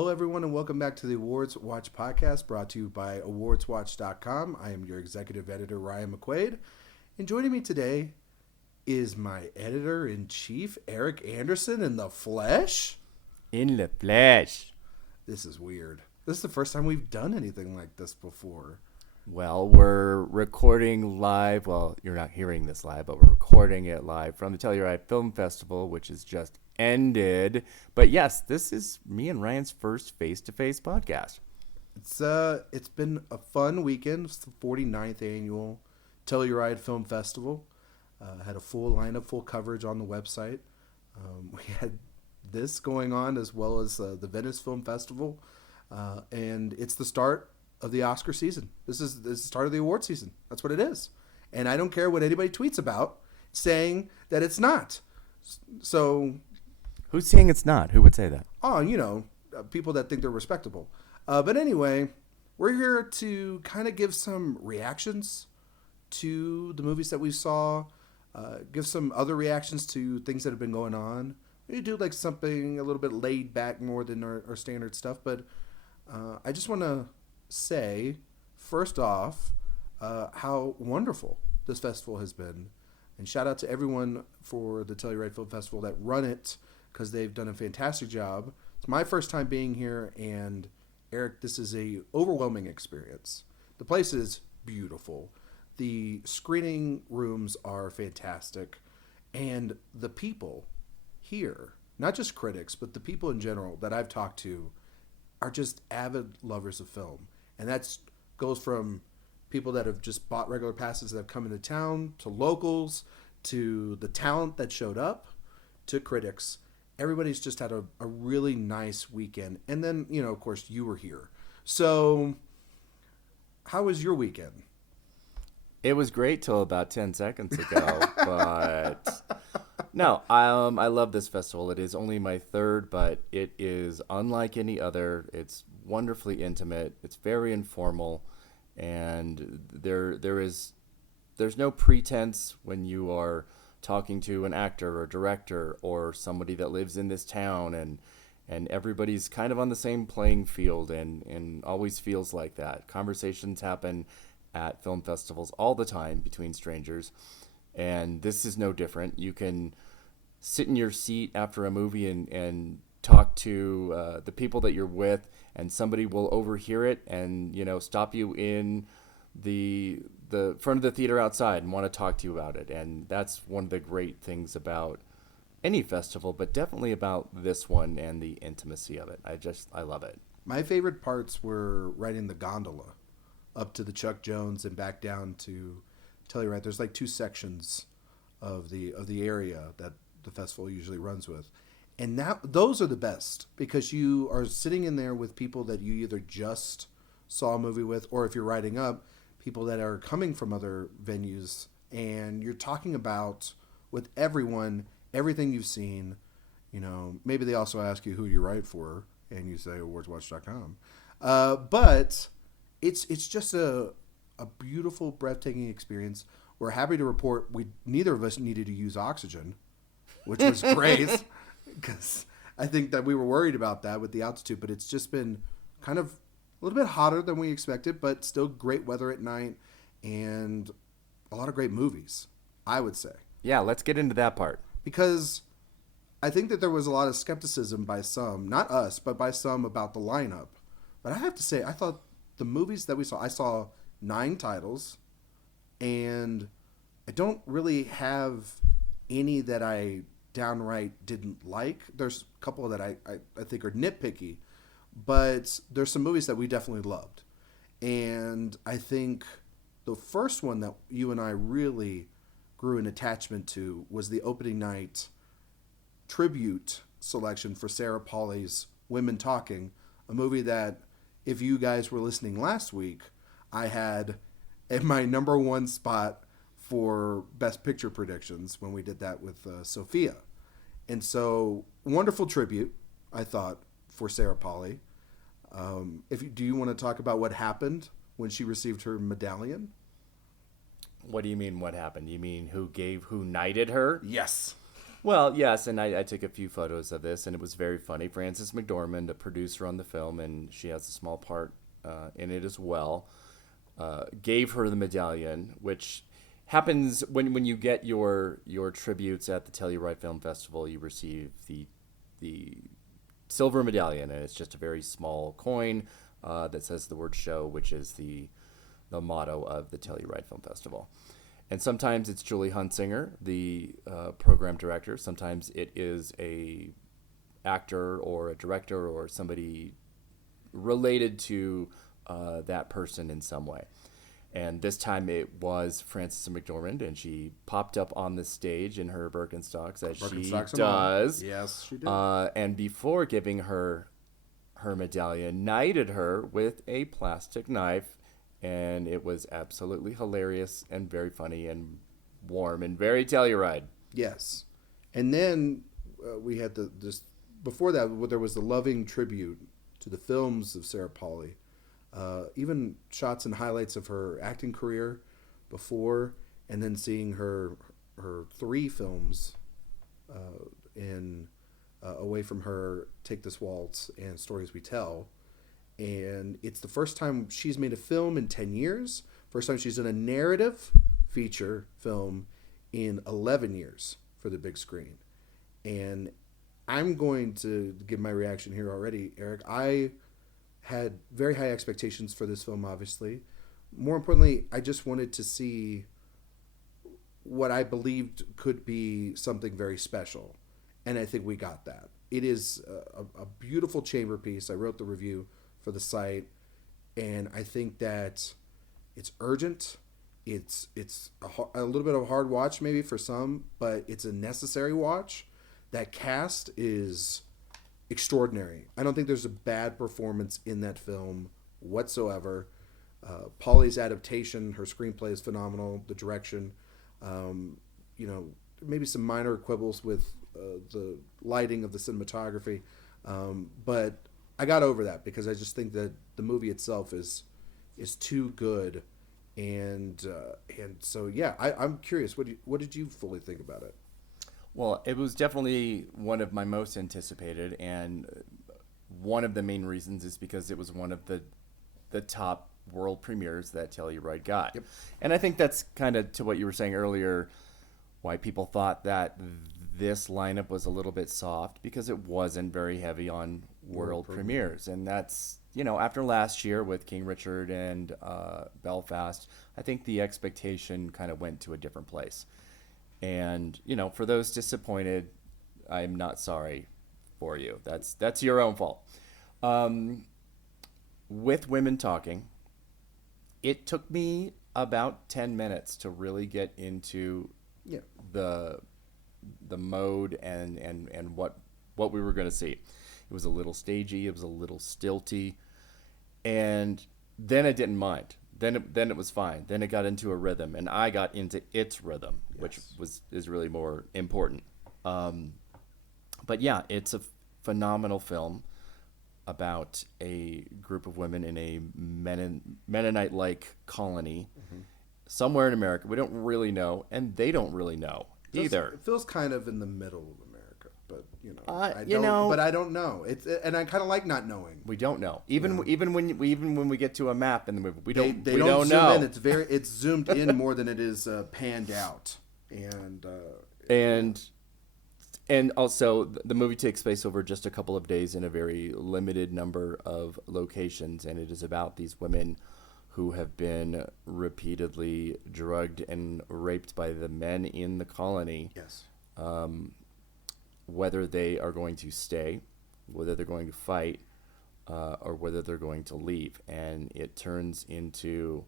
Hello, everyone, and welcome back to the AwardsWatch Podcast, brought to you by AwardsWatch.com. I am your executive editor, Ryan McQuade, and joining me today is my editor-in-chief, Erik Anderson, in the flesh. In the flesh. This is weird. This is the first time we've done anything like this before. Well, we're recording live. Well, you're not hearing this live, but we're recording it live from the Telluride Film Festival, which has just ended. But yes, this is me and Ryan's first face-to-face podcast. It's been a fun weekend. It's the 49th annual Telluride Film Festival. Had a full lineup, full coverage on the website. We had this going on as well as the Venice Film Festival, and it's the start of the Oscar season. This is the start of the award season. That's what it is. And I don't care what anybody tweets about saying that it's not. So who's saying it's not? Who would say that? Oh, people that think they're respectable. But anyway, we're here to kind of give some reactions to the movies that we saw, give some other reactions to things that have been going on. We do like something a little bit laid back more than our standard stuff. But I just want to say, first off, how wonderful this festival has been. And shout out to everyone for the Telluride Film Festival that run it, because they've done a fantastic job. It's my first time being here, and Erik, this is a overwhelming experience. The place is beautiful. The screening rooms are fantastic. And the people here, not just critics, but the people in general that I've talked to are just avid lovers of film. And that goes from people that have just bought regular passes that have come into town, to locals, to the talent that showed up, to critics. Everybody's just had a really nice weekend. And then, of course, you were here. So how was your weekend? It was great till about 10 seconds ago, but no, I love this festival. It is only my third, but it is unlike any other. It's wonderfully intimate. It's very informal, and there's no pretense when you are talking to an actor or director or somebody that lives in this town, and everybody's kind of on the same playing field, and always feels like that. Conversations happen at film festivals all the time between strangers, and this is no different. You can sit in your seat after a movie and talk to the people that you're with, and somebody will overhear it and stop you in the front of the theater outside and want to talk to you about it. And that's one of the great things about any festival, but definitely about this one and the intimacy of it. I love it. My favorite parts were riding the gondola up to the Chuck Jones and back down to Telluride. There's like two sections of the area that the festival usually runs with. And those are the best, because you are sitting in there with people that you either just saw a movie with, or if you're riding up, people that are coming from other venues, and you're talking about with everyone everything you've seen. Maybe they also ask you who you write for, and you say AwardsWatch.com. But it's just a beautiful, breathtaking experience. We're happy to report neither of us needed to use oxygen, which was great, because I think that we were worried about that with the altitude. But it's just been kind of a little bit hotter than we expected, but still great weather at night and a lot of great movies, I would say. Yeah, let's get into that part. Because I think that there was a lot of skepticism by some, not us, but by some, about the lineup. But I have to say, I thought the movies that I saw 9 titles, and I don't really have any that I downright didn't like. There's a couple that I think are nitpicky, but there's some movies that we definitely loved. And I think the first one that you and I really grew an attachment to was the opening night tribute selection for Sarah Polley's Women Talking, a movie that, if you guys were listening last week, I had in my number one spot for Best Picture predictions when we did that with Sophia. And so, wonderful tribute, I thought, for Sarah Polley. Do you want to talk about what happened when she received her medallion? What do you mean what happened? You mean who knighted her? Yes. Well, yes, and I took a few photos of this, and it was very funny. Frances McDormand, a producer on the film, and she has a small part in it as well, gave her the medallion, which happens when you get your tributes at the Telluride Film Festival. You receive the silver medallion, and it's just a very small coin that says the word "show," which is the motto of the Telluride Film Festival. And sometimes it's Julie Hunsinger, the program director. Sometimes it is a actor or a director or somebody related to that person in some way. And this time it was Frances McDormand, and she popped up on the stage in her Birkenstocks, as she does. Yes, she did. And before giving her medallion, knighted her with a plastic knife. And it was absolutely hilarious and very funny and warm and very Telluride. Yes. And then we had before that, there was the loving tribute to the films of Sarah Polley. Even shots and highlights of her acting career before, and then seeing her 3 films in Away From Her, Take This Waltz, and Stories We Tell. And it's the first time she's made a film in 10 years. First time she's done a narrative feature film in 11 years for the big screen. And I'm going to give my reaction here already, Eric. I had very high expectations for this film, obviously. More importantly, I just wanted to see what I believed could be something very special. And I think we got that. It is a beautiful chamber piece. I wrote the review for the site, and I think that it's urgent. It's a little bit of a hard watch maybe for some, but it's a necessary watch. That cast is extraordinary. I don't think there's a bad performance in that film whatsoever. Polly's adaptation, her screenplay is phenomenal. The direction, maybe some minor quibbles with the lighting of the cinematography, but I got over that because I just think that the movie itself is too good, and so yeah, I'm curious. What did you fully think about it? Well, it was definitely one of my most anticipated, and one of the main reasons is because it was one of the top world premieres that Telluride got. Yep. And I think that's kind of to what you were saying earlier, why people thought that this lineup was a little bit soft, because it wasn't very heavy on world premieres. And that's, after last year with King Richard and Belfast, I think the expectation kind of went to a different place. And, for those disappointed, I'm not sorry for you. That's your own fault. With women talking, it took me about 10 minutes to really get into the mode and what we were going to see. It was a little stagey. It was a little stilty. And then I didn't mind. Then it was fine. Then it got into a rhythm, and I got into its rhythm, which is really more important. But yeah, it's a phenomenal film about a group of women in a Mennonite-like colony somewhere in America. We don't really know, and they don't really know either. It feels kind of in the middle of America, but but I don't know. And I kind of like not knowing. We don't know. Even when we get to a map in the movie, we don't zoom know. In. It's zoomed in more than it is panned out, and also the movie takes place over just a couple of days in a very limited number of locations, and it is about these women who have been repeatedly drugged and raped by the men in the colony. Yes. Whether they are going to stay, whether they're going to fight, or whether they're going to leave. And it turns into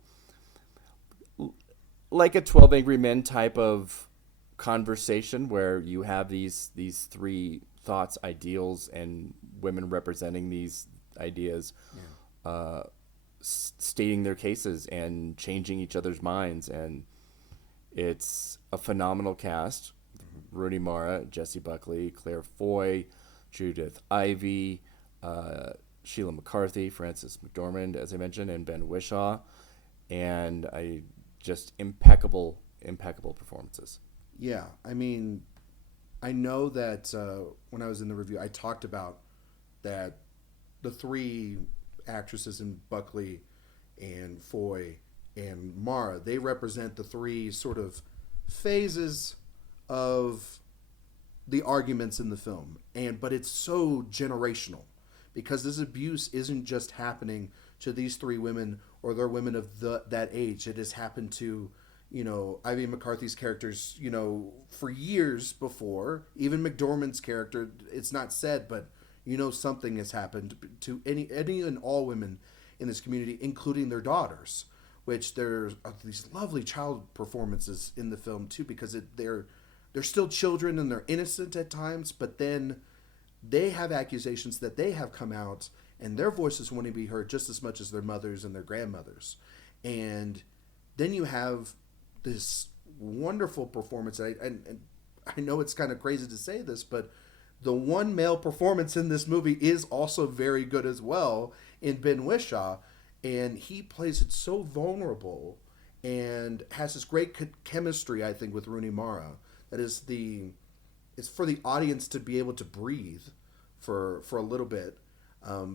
like a 12 Angry Men type of conversation where you have these 3 thoughts, ideals, and women representing these ideas, stating their cases and changing each other's minds. And it's a phenomenal cast. Rooney Mara, Jessie Buckley, Claire Foy, Judith Ivey, Sheila McCarthy, Frances McDormand, as I mentioned, and Ben Whishaw. And just impeccable performances. Yeah, I mean, I know that when I was in the review, I talked about that the three actresses in Buckley and Foy and Mara, they represent the three sort of phases of the arguments in the film. But it's so generational because this abuse isn't just happening to these three women or they're women of that age. It has happened to, Ivy McCarthy's characters, for years before. Even McDormand's character, it's not said, but something has happened to any and all women in this community, including their daughters, which there's these lovely child performances in the film too, because they're still children and they're innocent at times, but then they have accusations that they have come out and their voices want to be heard just as much as their mothers and their grandmothers. And then you have this wonderful performance. And I know it's kind of crazy to say this, but the one male performance in this movie is also very good as well in Ben Whishaw. And he plays it so vulnerable and has this great chemistry, I think, with Rooney Mara. That is it's for the audience to be able to breathe for a little bit,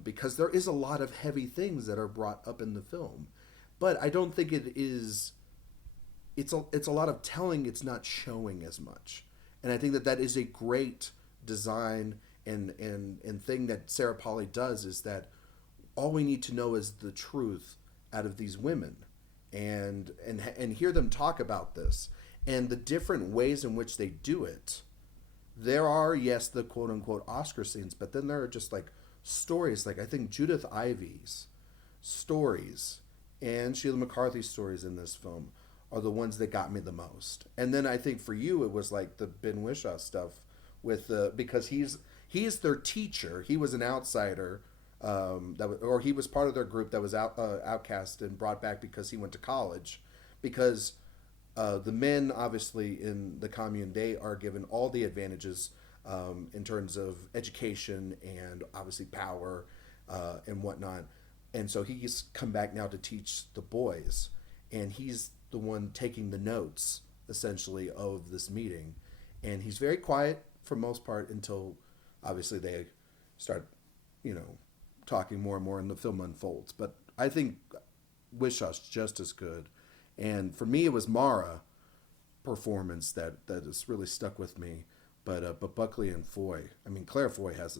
because there is a lot of heavy things that are brought up in the film. But I don't think it is. It's a lot of telling. It's not showing as much, and I think that is a great design and thing that Sarah Polley does, is that all we need to know is the truth out of these women, and hear them talk about this and the different ways in which they do it. There are, yes, the quote unquote Oscar scenes, but then there are just like stories. Like I think Judith Ivy's stories and Sheila McCarthy's stories in this film are the ones that got me the most. And then I think for you, it was like the Ben Whishaw stuff with because he's their teacher. He was an outsider, or he was part of their group that was outcast and brought back because he went to college. Because the men, obviously, in the commune, they are given all the advantages in terms of education and obviously power and whatnot. And so he's come back now to teach the boys. And he's the one taking the notes, essentially, of this meeting. And he's very quiet for most part until, obviously, they start, talking more and more and the film unfolds. But I think Wishaw's just as good. And for me, it was Mara performance that has really stuck with me. But Buckley and Foy, I mean, Claire Foy has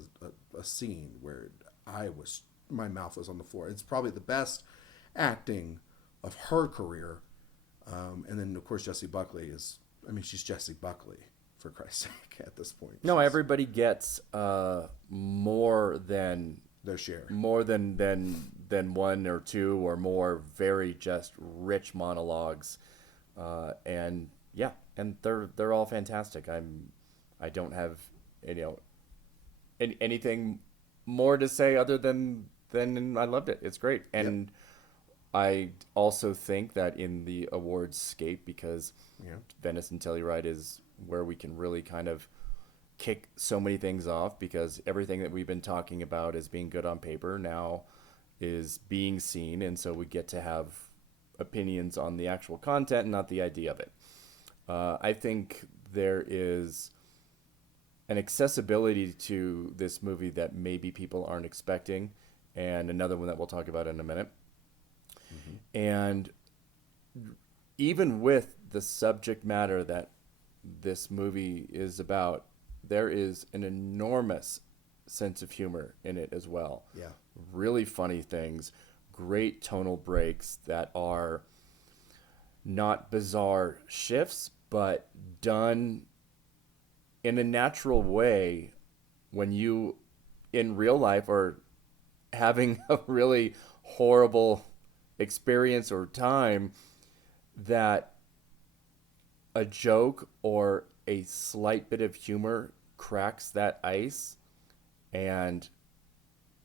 a scene where my mouth was on the floor. It's probably the best acting of her career. And then, of course, Jessie Buckley she's Jessie Buckley, for Christ's sake, at this point. No, everybody gets more than their share. More than one or two or more very just rich monologues, and they're all fantastic. I don't have anything more to say other than I loved it. It's great, and yep. I also think that in the awardscape, because Venice and Telluride is where we can really kind of kick so many things off, because everything that we've been talking about as being good on paper now is being seen, and so we get to have opinions on the actual content and not the idea of it. I think there is an accessibility to this movie that maybe people aren't expecting, and another one that we'll talk about in a minute. Mm-hmm. And even with the subject matter that this movie is about, there is an enormous sense of humor in it as well. Yeah. Really funny things, great tonal breaks that are not bizarre shifts, but done in a natural way when you, in real life, are having a really horrible experience or time, that a joke or a slight bit of humor cracks that ice and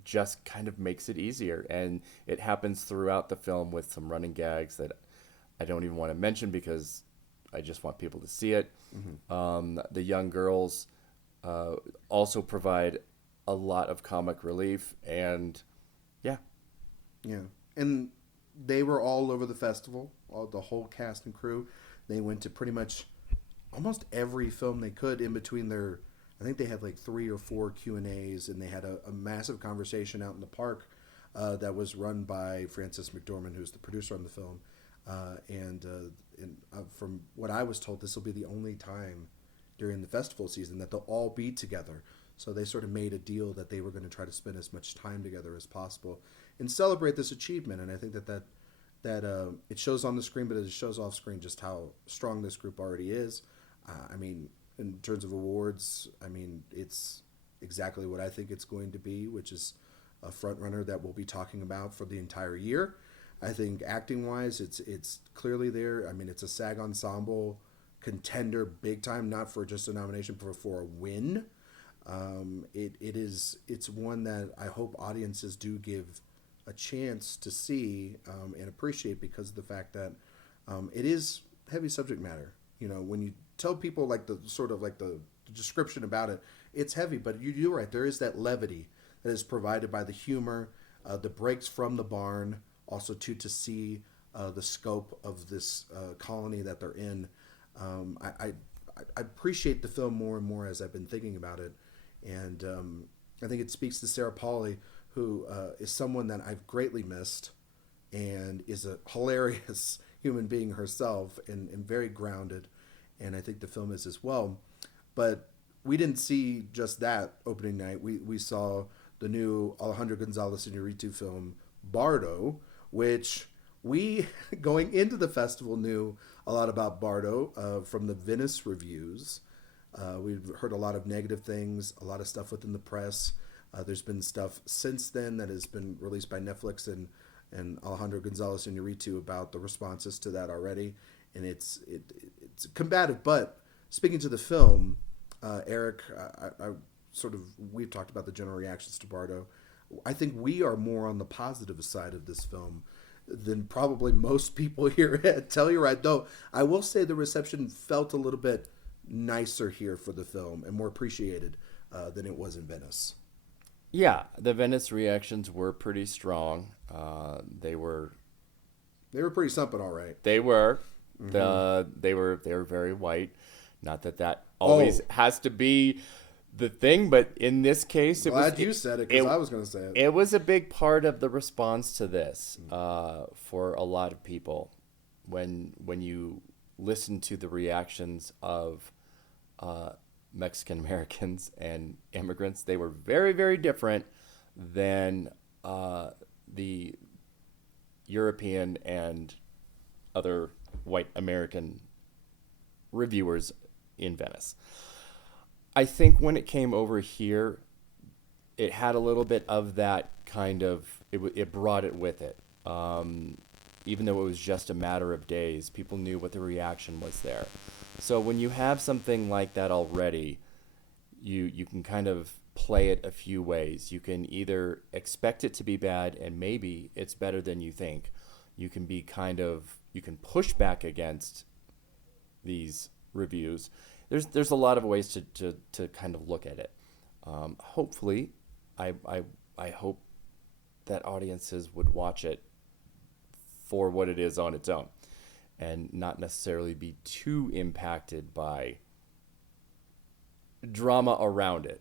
just kind of makes it easier. And it happens throughout the film with some running gags that I don't even want to mention because I just want people to see it. Mm-hmm. The young girls also provide a lot of comic relief, and yeah. And they were all over the festival, the whole cast and crew. They went to pretty much almost every film they could in between their. I think they had like 3 or 4 Q&As, and they had a massive conversation out in the park that was run by Frances McDormand, who's the producer on the film. From what I was told, this will be the only time during the festival season that they'll all be together. So they sort of made a deal that they were going to try to spend as much time together as possible and celebrate this achievement. And I think that it shows on the screen, but it shows off screen just how strong this group already is. I mean, in terms of awards, I mean, it's exactly what I think it's going to be, which is a front runner that we'll be talking about for the entire year. I think acting wise, it's clearly there. I mean, it's a SAG Ensemble contender big time, not for just a nomination, but for a win. It's one that I hope audiences do give a chance to see and appreciate, because of the fact that it is heavy subject matter. You know, when you tell people like the description about it, it's heavy, but you're right. There is that levity that is provided by the humor, the breaks from the barn, also to see the scope of this colony that they're in. I appreciate the film more and more as I've been thinking about it, and I think it speaks to Sarah Polley, who is someone that I've greatly missed, and is a hilarious human being herself, and very grounded, and I think the film is as well. But we didn't see just that opening night. We saw the new Alejandro González Iñárritu film, Bardo, which we, going into the festival, knew a lot about Bardo from the Venice reviews. We've heard a lot of negative things, a lot of stuff within the press. There's been stuff since then that has been released by Netflix and Alejandro González Iñárritu about the responses to that already, and it's combative. But speaking to the film, Eric, we've talked about the general reactions to Bardo. I think we are more on the positive side of this film than probably most people here at Telluride. Though I will say the reception felt a little bit nicer here for the film and more appreciated than it was in Venice. Yeah, the Venice reactions were pretty strong. They were pretty something, all right. They were. Mm-hmm. They were very white. Not that always has to be the thing, but in this case, you said it, because I was going to say it. It was a big part of the response to this for a lot of people. When you listen to the reactions of Mexican Americans and immigrants, they were very, very different than the European and other white American reviewers in Venice. I think when it came over here, it had a little bit of that kind of, it brought it with it. Even though it was just a matter of days, people knew what the reaction was there. So when you have something like that already, you can kind of play it a few ways. You can either expect it to be bad, and maybe it's better than you think. You can push back against these reviews. There's a lot of ways to kind of look at it. Hopefully, I hope that audiences would watch it for what it is on its own, and not necessarily be too impacted by drama around it.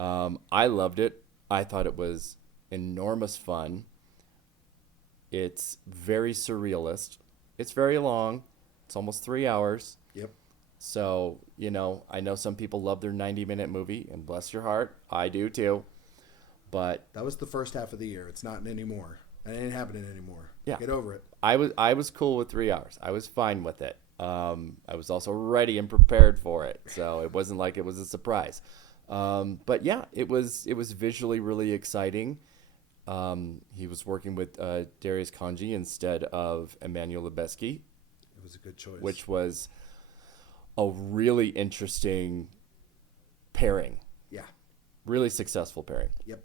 I loved it. I thought it was enormous fun. It's very surrealist. It's very long. It's almost 3 hours. Yep. So, I know some people love their 90-minute movie, and bless your heart, I do too. But that was the first half of the year. It's not anymore. It ain't happening anymore. Yeah. Get over it. I was cool with 3 hours. I was fine with it. I was also ready and prepared for it, so it wasn't like it was a surprise. But yeah, it was visually really exciting. He was working with Darius Khondji instead of Emmanuel Lubezki. It was a good choice. Which was a really interesting pairing. Yeah. Really successful pairing. Yep.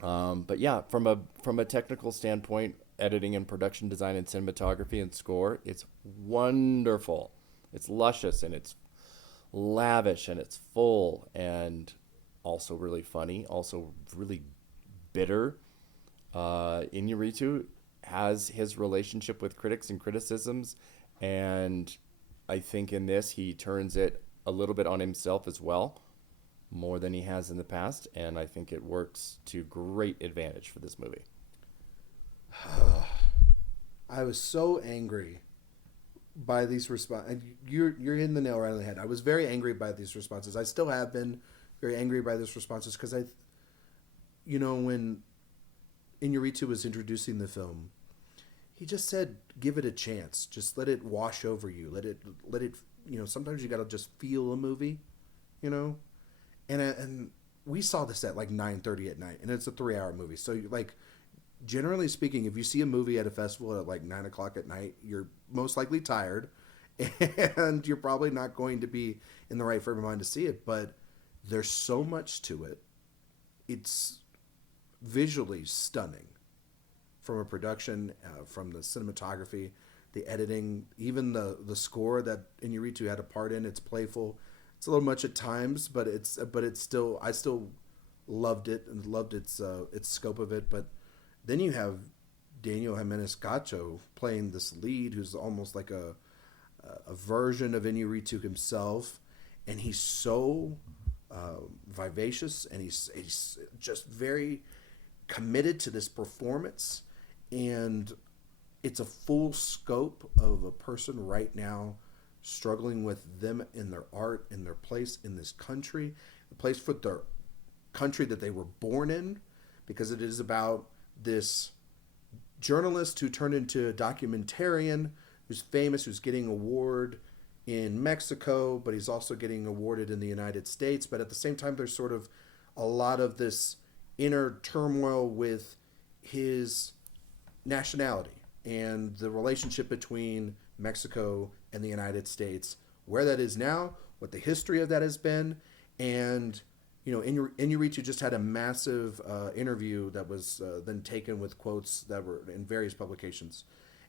But yeah, from a technical standpoint, editing and production design and cinematography and score, it's wonderful. It's luscious and it's lavish and it's full and also really funny, also really bitter. Iñárritu has his relationship with critics and criticisms, and I think in this he turns it a little bit on himself as well, more than he has in the past, and I think it works to great advantage for this movie. I was so angry by these responses. You're hitting the nail right on the head. I was very angry by these responses. I still have been very angry by these responses because when Iñárritu was introducing the film, he just said, "Give it a chance. Just let it wash over you. Let it. Sometimes you got to just feel a movie, And we saw this at like 9:30 at night, and it's a 3-hour movie. So like, generally speaking, if you see a movie at a festival at like 9 o'clock at night, you're most likely tired, and you're probably not going to be in the right frame of mind to see it. But there's so much to it. It's visually stunning, from a production, from the cinematography, the editing, even the score that Iñárritu had a part in. It's playful. It's a little much at times, but it's still, I still loved it and loved its scope of it. But then you have Daniel Jimenez Cacho playing this lead, who's almost like a version of Iñárritu himself, and he's so vivacious, and he's just very committed to this performance, and it's a full scope of a person right now struggling with them in their art, in their place in this country, the place for their country that they were born in, because it is about this journalist who turned into a documentarian who's famous, who's getting an award in Mexico, but he's also getting awarded in the United States. But at the same time, there's sort of a lot of this inner turmoil with his nationality and the relationship between Mexico and the United States, where that is now, what the history of that has been. And Iñárritu just had a massive interview that was then taken with quotes that were in various publications,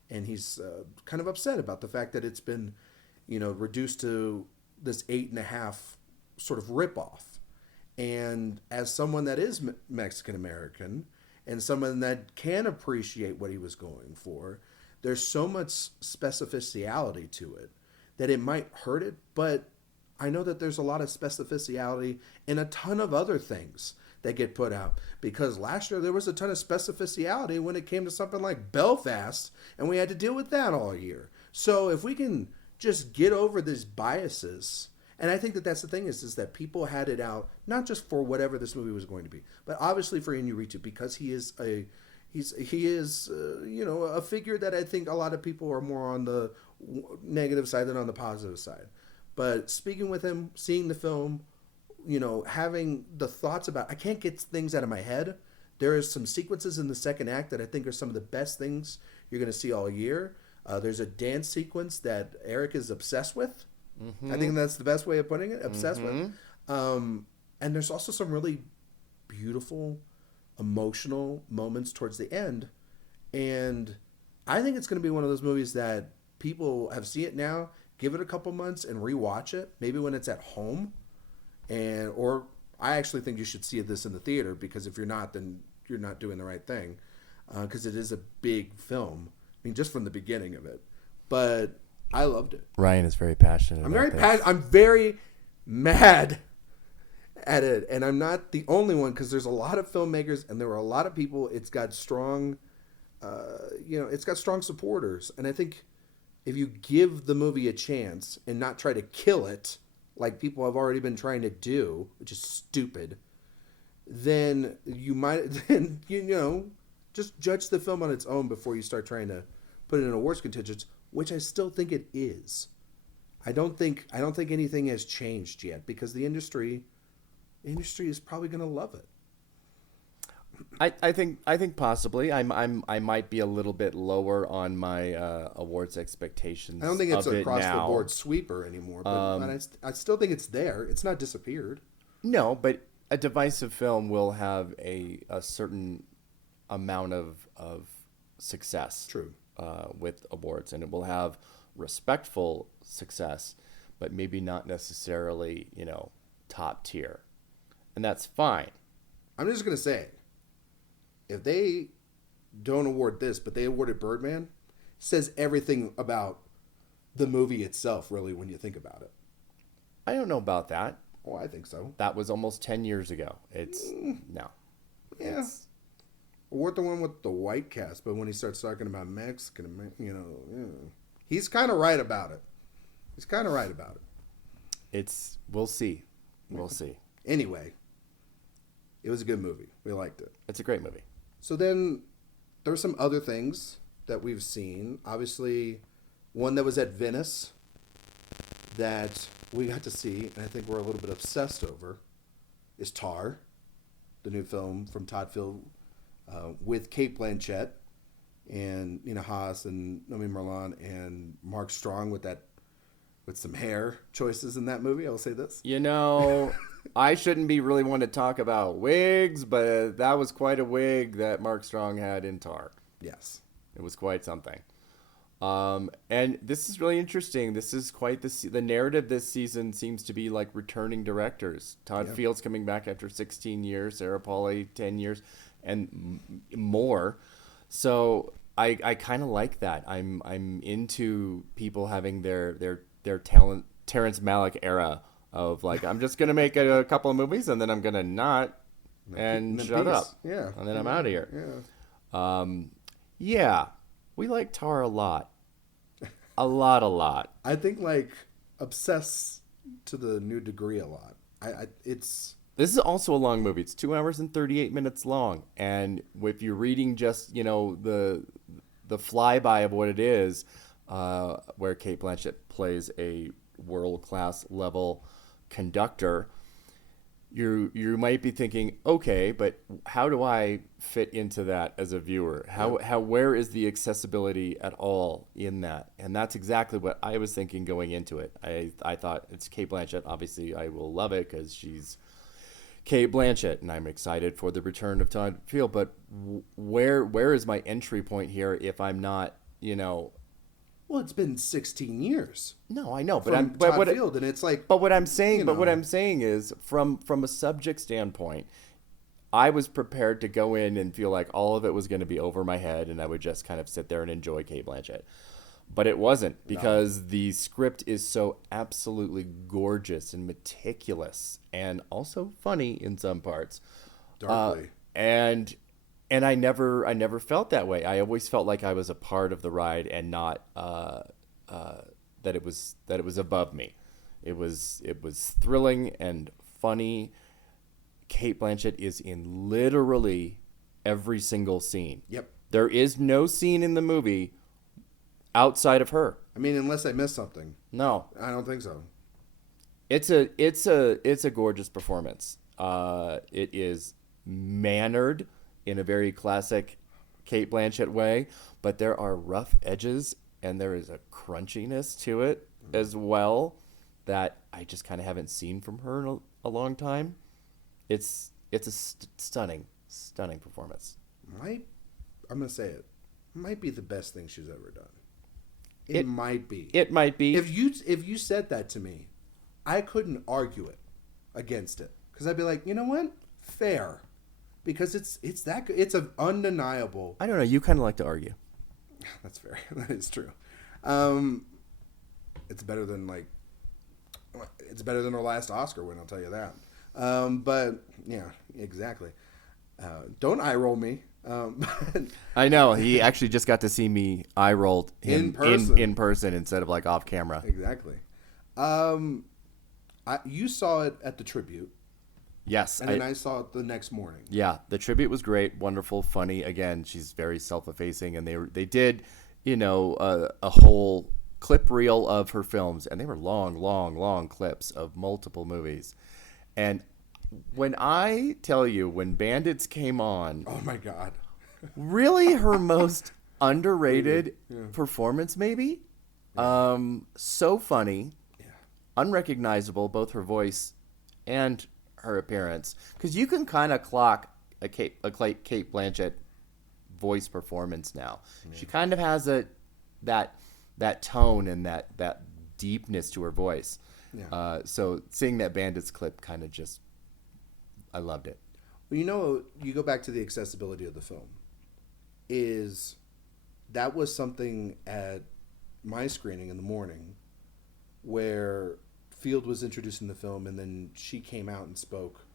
and he's kind of upset about the fact that it's been reduced to this 8.5 sort of ripoff. And as someone that is Mexican American and someone that can appreciate what he was going for, there's so much specificity to it that it might hurt it, but I know that there's a lot of specificity in a ton of other things that get put out. Because last year there was a ton of specificity when it came to something like Belfast, and we had to deal with that all year. So if we can just get over these biases, and I think that that's the thing is that people had it out, not just for whatever this movie was going to be, but obviously for Iñárritu, because he is a figure that I think a lot of people are more on the negative side than on the positive side. But speaking with him, seeing the film, having the thoughts about, I can't get things out of my head. There is some sequences in the second act that I think are some of the best things you're going to see all year. There's a dance sequence that Erik is obsessed with. Mm-hmm. I think that's the best way of putting it, obsessed with. And there's also some really beautiful, emotional moments towards the end. And I think it's going to be one of those movies that people have seen it now, give it a couple months and rewatch it, maybe when it's at home. Or I actually think you should see this in the theater, because if you're not, then you're not doing the right thing, because it is a big film. I mean, just from the beginning of it. But I loved it. Ryan is very passionate. I'm very mad at it, and I'm not the only one, because there's a lot of filmmakers and there were a lot of people. It's got strong, it's got strong supporters, and I think if you give the movie a chance and not try to kill it like people have already been trying to do, which is stupid, then you might just judge the film on its own before you start trying to put it in awards contingents, which I still think it is. I don't think anything has changed yet, because the industry is probably going to love it. I think possibly I might be a little bit lower on my awards expectations. I don't think it's across the board sweeper anymore, but I still think it's there. It's not disappeared. No, but a divisive film will have a certain amount of success. True. With awards, and it will have respectful success, but maybe not necessarily top tier, and that's fine. I'm just gonna say, if they don't award this, but they awarded Birdman, says everything about the movie itself, really, when you think about it. I don't know about that. Oh, I think so. That was almost 10 years ago. It's no. Yeah. It's, Or the one with the white cast, but when he starts talking about Mexican, he's kind of right about it. we'll see. We'll see. Anyway, it was a good movie. We liked it. It's a great movie. So then there's some other things that we've seen. Obviously, one that was at Venice that we got to see, and I think we're a little bit obsessed over, is Tar, the new film from Todd Field with Cate Blanchett and Nina Haas and Nomi Merlan and Mark Strong with some hair choices in that movie. I will say this. I shouldn't be really one to talk about wigs, but that was quite a wig that Mark Strong had in Tar. Yes. It was quite something. And this is really interesting. This is quite the narrative this season seems to be like returning directors. Todd Field's coming back after 16 years, Sarah Polley 10 years, and more. So I kind of like that. I'm into people having their talent, Terrence Malick era of like, I'm just gonna make a couple of movies and then I'm gonna not and shut up. Yeah. And then I'm out of here. Yeah. Yeah. We like Tar a lot. A lot. I think like obsess to the new degree a lot. This is also a long movie. It's 2 hours and 38 minutes long. And if you're reading just, the flyby of what it is, where Cate Blanchett plays a world-class level conductor, you might be thinking, okay, but how do I fit into that as a viewer? Where is the accessibility at all in that? And that's exactly what I was thinking going into it. I thought it's Cate Blanchett. Obviously, I will love it because she's Cate Blanchett, and I'm excited for the return of Todd Field. But where is my entry point here if I'm not, Well, it's been 16 years. No, I know, but Todd Field, and it's like. But what I'm saying, is, from a subject standpoint, I was prepared to go in and feel like all of it was going to be over my head, and I would just kind of sit there and enjoy Cate Blanchett. But it wasn't, because the script is so absolutely gorgeous and meticulous, and also funny in some parts. Darkly. And I never felt that way. I always felt like I was a part of the ride and not that it was above me. It was thrilling and funny. Cate Blanchett is in literally every single scene. Yep. There is no scene in the movie outside of her. I mean, unless I missed something. No, I don't think so. It's a gorgeous performance. It is mannered in a very classic Cate Blanchett way, but there are rough edges and there is a crunchiness to it as well that I just kind of haven't seen from her in a long time. It's a stunning performance. I'm gonna say it might be the best thing she's ever done. It might be. It might be. If you said that to me, I couldn't argue it against it, because I'd be like, you know what, fair. Because it's that good. It's an undeniable. I don't know. You kind of like to argue. That's fair. That is true. It's better than her last Oscar win. I'll tell you that. But yeah, exactly. Don't eye roll me. I know. He actually just got to see me eye roll him in person instead of like off camera. Exactly. You saw it at the tribute. Yes. And then I saw it the next morning. Yeah, the tribute was great, wonderful, funny. Again, she's very self-effacing, and they did, a whole clip reel of her films, and they were long clips of multiple movies. And when I tell you, when Bandits came on, oh my God, really her most underrated performance, maybe. Yeah. So funny, unrecognizable, both her voice and her appearance, because you can kind of clock a Cate Blanchett voice performance now. Yeah. She kind of has that tone and that deepness to her voice. Yeah. So seeing that Bandits clip kind of just, I loved it. Well, you go back to the accessibility of the film. That was something at my screening in the morning where Field was introducing the film, and then she came out and spoke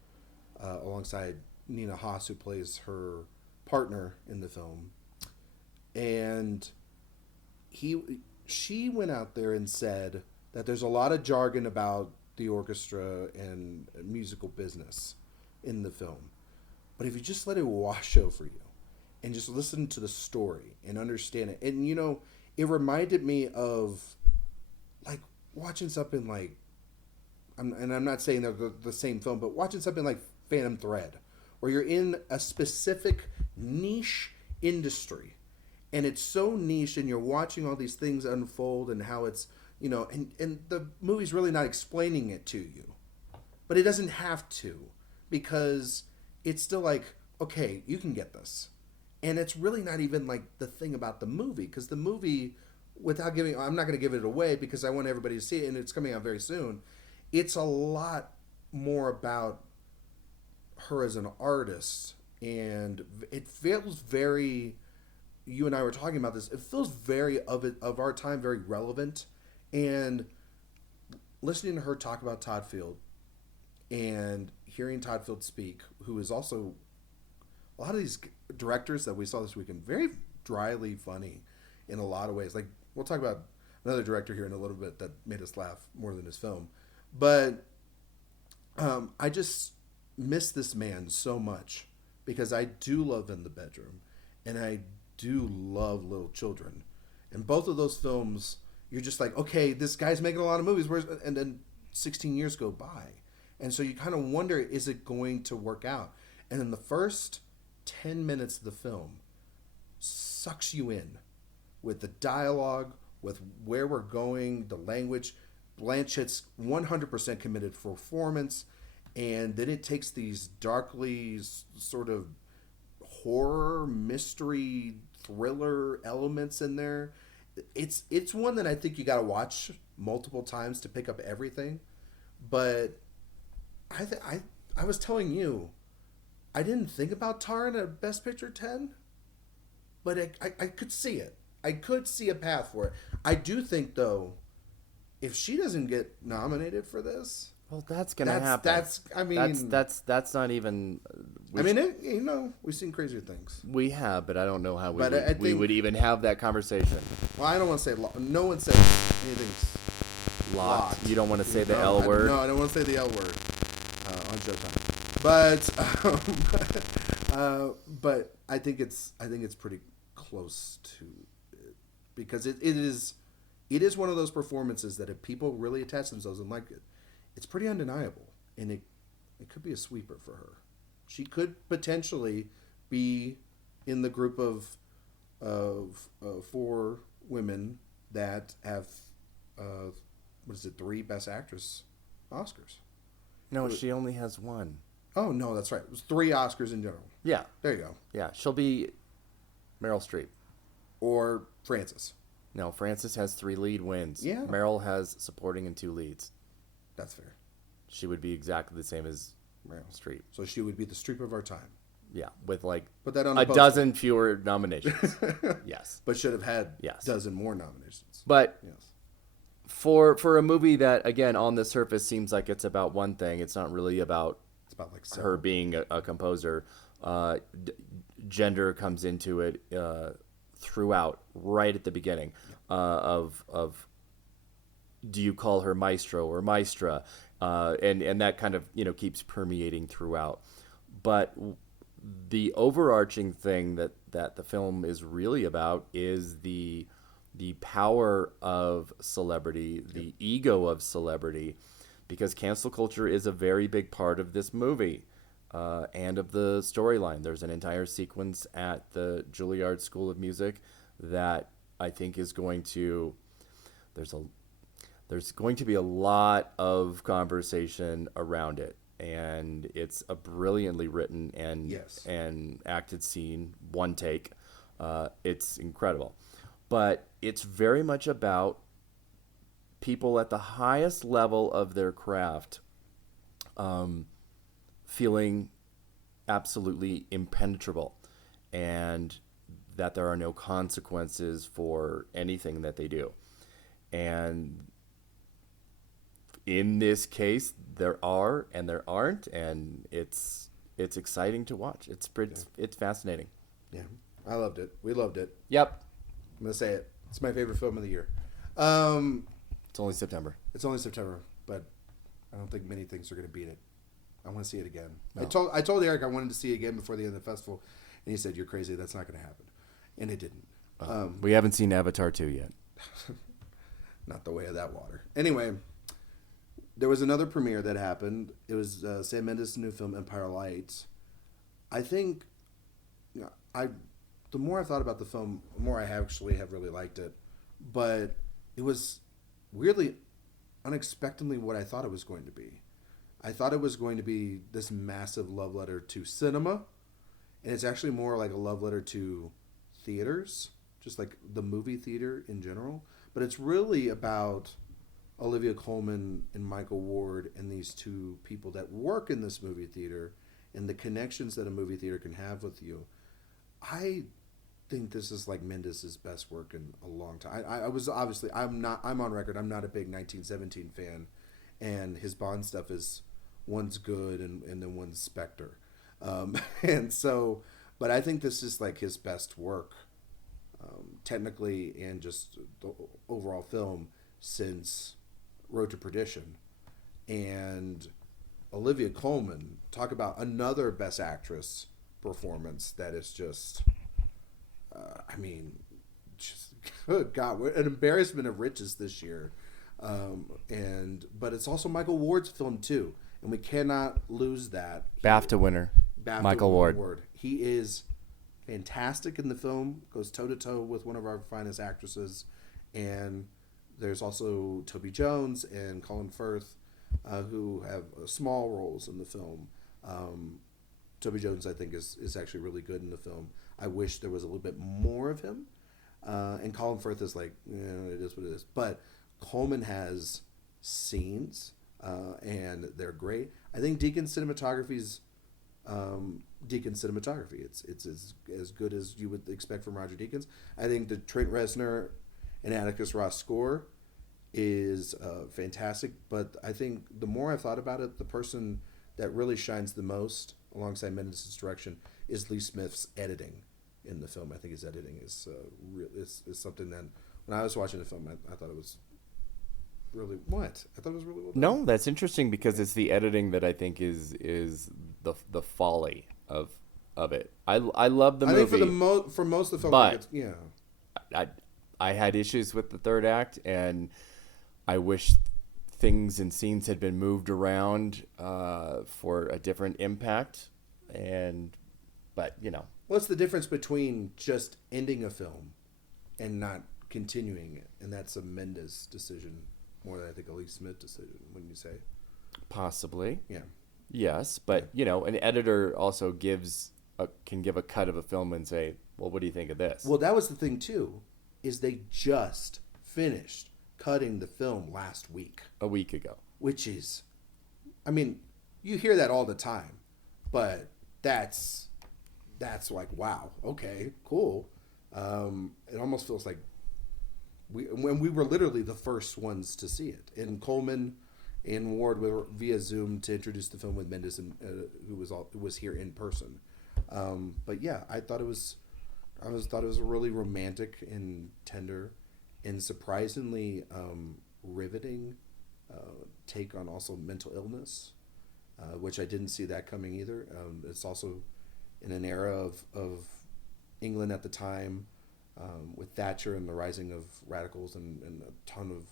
alongside Nina Haas, who plays her partner in the film. And she went out there and said that there's a lot of jargon about the orchestra and musical business in the film. But if you just let it wash over you and just listen to the story and understand it. And, it reminded me of, like, watching something like, I'm not saying they're the same film, but watching something like Phantom Thread, where you're in a specific niche industry. And it's so niche, and you're watching all these things unfold and how it's, and the movie's really not explaining it to you. But it doesn't have to, because it's still like, okay, you can get this. And it's really not even like the thing about the movie, because the movie, I'm not going to give it away because I want everybody to see it, and it's coming out very soon. It's a lot more about her as an artist, and it feels very, you and I were talking about this, it feels very of our time, very relevant. And listening to her talk about Todd Field and hearing Todd Field speak, who is also, a lot of these directors that we saw this weekend, very dryly funny in a lot of ways. Like, we'll talk about another director here in a little bit that made us laugh more than his film. But I just miss this man so much, because I do love In the Bedroom, and I do love Little Children. And both of those films, you're just like, okay, this guy's making a lot of movies, and then 16 years go by. And so you kind of wonder, is it going to work out? And then the first 10 minutes of the film sucks you in with the dialogue, with where we're going, the language. Blanchett's 100% committed for performance, and then it takes these darkly sort of horror, mystery, thriller elements in there. It's one that I think you got to watch multiple times to pick up everything. But I was telling you, I didn't think about Tar in a Best Picture 10, but I could see it. I could see a path for it. I do think, though, if she doesn't get nominated for this, well, that's gonna happen. That's not even. We've seen crazier things. We have, but I don't know how we would even have that conversation. Well, I don't want to say. No one says anything's locked. You don't want to say the L word. No, I don't want to say the L word on Showtime. But I think it's pretty close to it, because it is one of those performances that if people really attach themselves and like it, it's pretty undeniable, and it could be a sweeper for her. She could potentially be in the group of 4 women that have 3 Best Actress Oscars. No, she only has 1. Oh no, that's right. It was 3 Oscars in general. Yeah, there you go. Yeah, she'll be Meryl Streep or Frances. No, Frances has 3 lead wins. Yeah, Meryl has supporting and 2 leads. That's fair. She would be exactly the same as Meryl Streep. So she would be the Streep of our time. Yeah, with like Put that on a dozen fewer nominations. Yes. But should have had a dozen more nominations. But for a movie that, again, on the surface seems like it's about one thing, it's not really about, like her being a composer. Gender comes into it throughout, right at the beginning of do you call her maestro or maestra, and that kind of keeps permeating throughout. But the overarching thing that the film is really about is the power of celebrity, the ego of celebrity, because cancel culture is a very big part of this movie and of the storyline. There's an entire sequence at the Juilliard School of Music that I think is going to there's going to be a lot of conversation around it, and it's a brilliantly written and acted scene, one take. It's incredible, but it's very much about people at the highest level of their craft feeling absolutely impenetrable, and that there are no consequences for anything that they do. And in this case, there are and there aren't, and it's exciting to watch. It's fascinating. Yeah, I loved it. We loved it. Yep. I'm gonna say it. It's my favorite film of the year. It's only September. It's only September, but I don't think many things are gonna beat it. I want to see it again. No. I told Eric I wanted to see it again before the end of the festival, and he said, "You're crazy. That's not gonna happen," and it didn't. We haven't seen Avatar 2 yet. Not the way of that water. Anyway, there was another premiere that happened. It was Sam Mendes' new film Empire Lights. I think, the more I thought about the film, the more I actually have really liked it. But it was weirdly, unexpectedly what I thought it was going to be. I thought it was going to be this massive love letter to cinema, and it's actually more like a love letter to theaters, just like the movie theater in general. But it's really about Olivia Colman and Michael Ward and these two people that work in this movie theater and the connections that a movie theater can have with you. I think this is like Mendes' best work in a long time. I'm on record, I'm not a big 1917 fan, and his Bond stuff is one's good and then one's Spectre. And so, but I think this is like his best work, technically, and just the overall film since Road to Perdition. And Olivia Colman, talk about another Best Actress performance that is just, just good God, an embarrassment of riches this year. But it's also Michael Ward's film too, and we cannot lose that. BAFTA winner, Michael Ward. He is fantastic in the film, goes toe to toe with one of our finest actresses, and there's also Toby Jones and Colin Firth, who have small roles in the film. Toby Jones, I think, is actually really good in the film. I wish there was a little bit more of him. And Colin Firth is like, it is what it is. But Coleman has scenes, and they're great. I think Deacon cinematography. It's as good as you would expect from Roger Deakins. I think the Trent Reznor and Atticus Ross score is fantastic. But I think the more I've thought about it, the person that really shines the most alongside Mendes' direction is Lee Smith's editing in the film. I think his editing is something that when I was watching the film, I thought it was really what? I thought it was really well done. No, that's interesting because it's the editing that I think is the folly of it. I love the movie. I think for most of the film, I had issues with the third act, and I wish things and scenes had been moved around for a different impact. But what's the difference between just ending a film and not continuing it? And that's a Mendes decision more than I think a Lee Smith decision. Wouldn't you say? Possibly. Yeah. Yes, but an editor also can give a cut of a film and say, well, what do you think of this? Well, that was the thing too, is they just finished cutting the film last week. A week ago. Which is, you hear that all the time, but that's like, wow, okay, cool. It almost feels like when we were literally the first ones to see it. And Coleman and Ward were via Zoom to introduce the film with Mendes, and who was here in person. But yeah, I thought it was a really romantic and tender and surprisingly riveting take on also mental illness, which I didn't see that coming either. It's also in an era of England at the time, with Thatcher and the rising of radicals and a ton of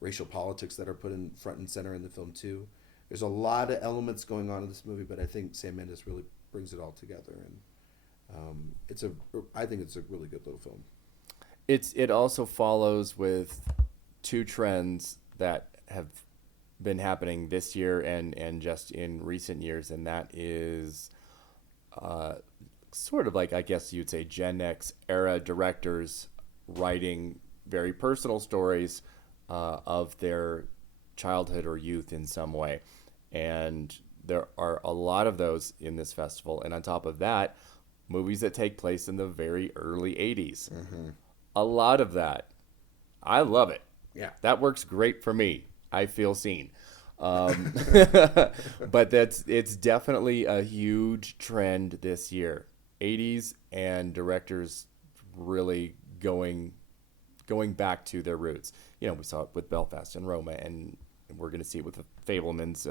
racial politics that are put in front and center in the film too. There's a lot of elements going on in this movie, but I think Sam Mendes really brings it all together, and I think it's a really good little film. It also follows with two trends that have been happening this year and just in recent years, and that is sort of like, I guess you'd say, Gen X era directors writing very personal stories of their childhood or youth in some way. And there are a lot of those in this festival. And on top of that, movies that take place in the very early 80s. Mm-hmm. A lot of that. I love it. Yeah. That works great for me. I feel seen. But it's definitely a huge trend this year. 80s and directors really going back to their roots. You know, we saw it with Belfast and Roma, and we're going to see it with the Fablemans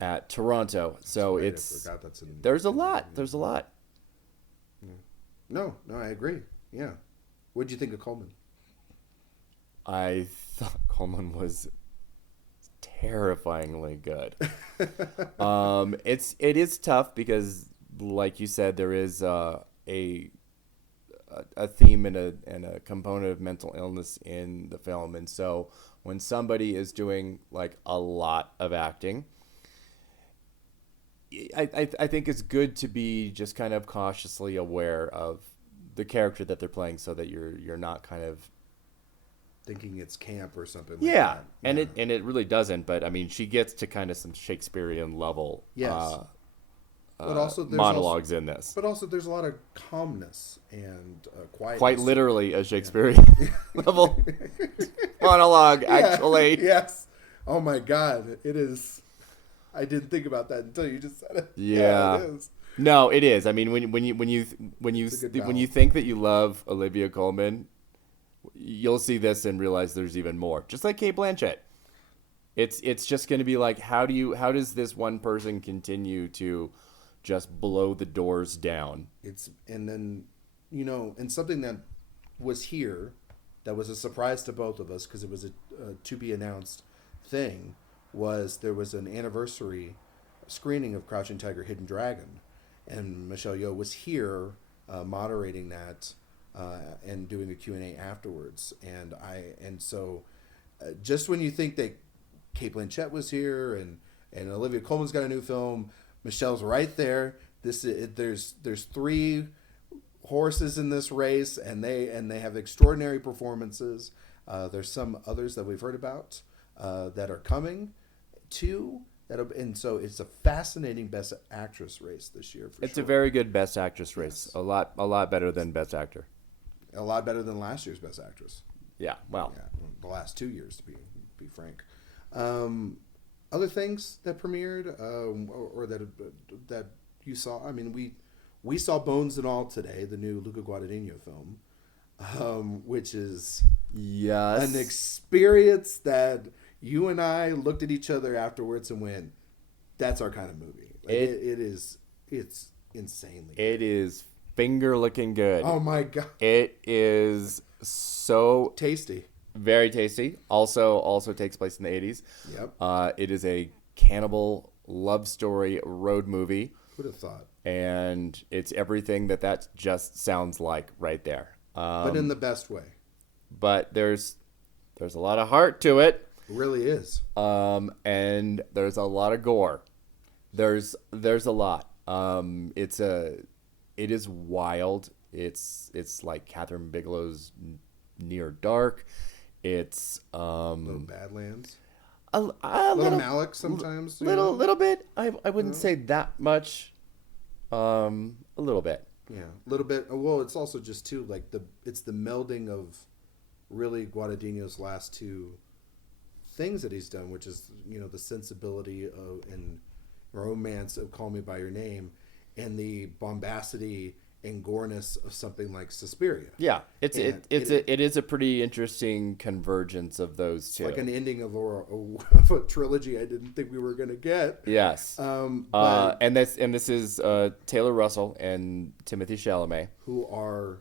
at Toronto. So there's a lot. There's a lot. No, I agree. Yeah. What did you think of Coleman? I thought Coleman was terrifyingly good. It is tough because, like you said, there is a theme and a component of mental illness in the film, and so when somebody is doing like a lot of acting, I think it's good to be just kind of cautiously aware of the character that they're playing, so that you're not kind of thinking it's camp or something like yeah. that. And it really doesn't, but I mean, she gets to kind of some Shakespearean level but also there's monologues in this. But also there's a lot of calmness and quietness. Quite literally a Shakespearean level monologue, actually. Yes. Oh my God, it is. I didn't think about that until you just said it. Yeah, it is. No, it is. I mean, when you think that you love Olivia Colman, you'll see this and realize there's even more. Just like Cate Blanchett, it's just going to be like, how does this one person continue to just blow the doors down? And then, and something that was here, that was a surprise to both of us because it was a to be announced thing, was there was an anniversary screening of Crouching Tiger, Hidden Dragon, and Michelle Yeoh was here moderating that and doing a Q&A afterwards. And so just when you think that Cate Blanchett was here and Olivia Colman's got a new film, Michelle's right there. There's three horses in this race, and they have extraordinary performances. There's some others that we've heard about that are coming too. And so it's a fascinating Best Actress race this year. It's a very good Best Actress race. Yes. A lot better than Best Actor. A lot better than last year's Best Actress. Yeah, well, the last 2 years to be frank. Other things that premiered or that you saw. I mean, we saw Bones and All today, the new Luca Guadagnino film, which is an experience that you and I looked at each other afterwards and went, "That's our kind of movie." Like it's insanely. It is finger looking good. Oh my God! It is so tasty. Very tasty. Also takes place in the 80s. Yep. It is a cannibal love story road movie. Who'd have thought? And it's everything that just sounds like right there. But in the best way. But there's a lot of heart to it. It really is. And there's a lot of gore. There's a lot. It is wild. It's like Catherine Bigelow's Near Dark. It's little Badlands. A little Malick sometimes. Little bit. I wouldn't say that much. A little bit. Yeah, a little bit. Well, it's also just too like it's the melding of really Guadagnino's last two things that he's done, which is the sensibility of and romance of Call Me by Your Name, and the bombacity and goreness of something like Suspiria. Yeah, it is a pretty interesting convergence of those two. It's like an ending of a trilogy I didn't think we were going to get. Yes. And this is Taylor Russell and Timothée Chalamet, who are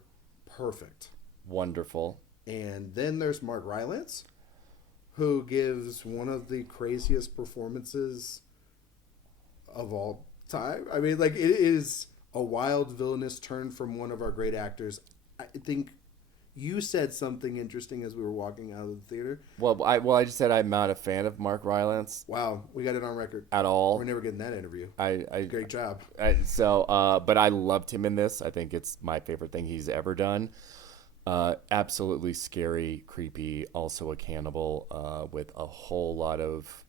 perfect, wonderful. And then there's Mark Rylance, who gives one of the craziest performances of all time. I mean, like, it is a wild villainous turn from one of our great actors. I think you said something interesting as we were walking out of the theater. Well, I just said I'm not a fan of Mark Rylance. Wow, we got it on record. At all. We're never getting that interview. Great job. But I loved him in this. I think it's my favorite thing he's ever done. Absolutely scary, creepy, also a cannibal with a whole lot of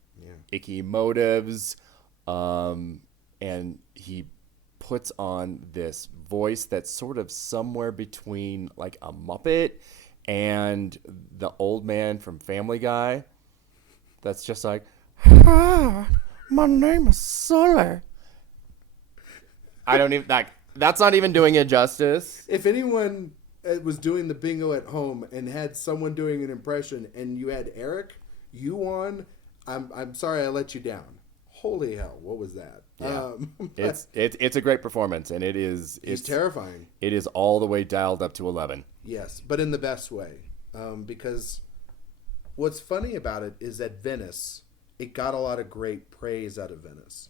icky motives. And he puts on this voice that's sort of somewhere between like a Muppet and the old man from Family Guy that's just like, "Hi, my name is Sully." I don't even, like, that's not even doing it justice. If anyone was doing the bingo at home and had someone doing an impression and you had Eric, you won. I'm sorry I let you down. Holy hell, what was that? Yeah. It's a great performance, and it's terrifying. It is all the way dialed up to 11. Yes, but in the best way. Because what's funny about it is that Venice, it got a lot of great praise out of Venice.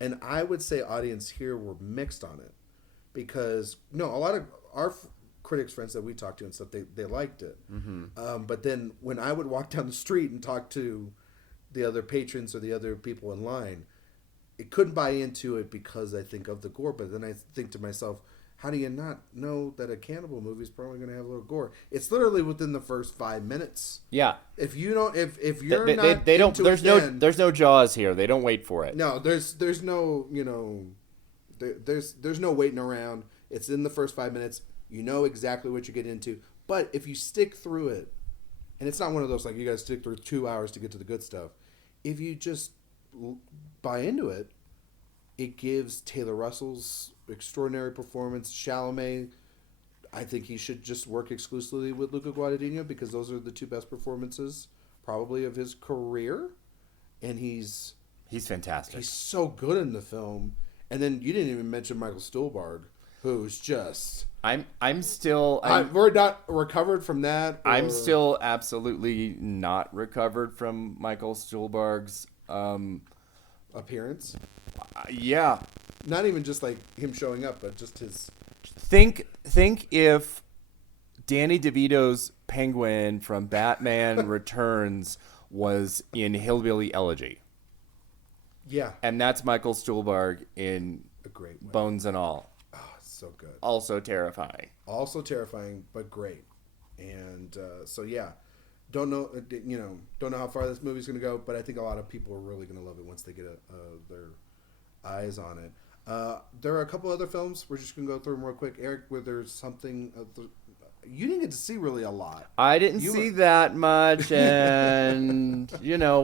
And I would say audience here were mixed on it. Because, a lot of our critics friends that we talked to and stuff, they liked it. Mm-hmm. But then when I would walk down the street and talk to the other patrons or the other people in line, it couldn't buy into it because I think of the gore. But then I think to myself, how do you not know that a cannibal movie is probably going to have a little gore? It's literally within the first 5 minutes. Yeah. If you don't, if you're they don't. There's no Jaws here. They don't wait for it. No, there's no there's no waiting around. It's in the first 5 minutes. You know exactly what you get into. But if you stick through it, and it's not one of those like you got to stick through 2 hours to get to the good stuff. If you just buy into it, it gives Taylor Russell's extraordinary performance. Chalamet, I think he should just work exclusively with Luca Guadagnino because those are the two best performances probably of his career. And he's fantastic. He's so good in the film. And then you didn't even mention Michael Stuhlbarg, who's just... we're not recovered from that. I'm still absolutely not recovered from Michael Stuhlbarg's appearance. Yeah, not even just like him showing up, but just his. Think if Danny DeVito's Penguin from Batman Returns was in Hillbilly Elegy. Yeah, and that's Michael Stuhlbarg in a great way. Bones and All. So good. Also terrifying, but great. And so yeah, don't know how far this movie's going to go, but I think a lot of people are really going to love it once they get their eyes on it. There are a couple other films we're just going to go through them real quick. Eric, where there's something you didn't get to see really a lot. I didn't see that much, and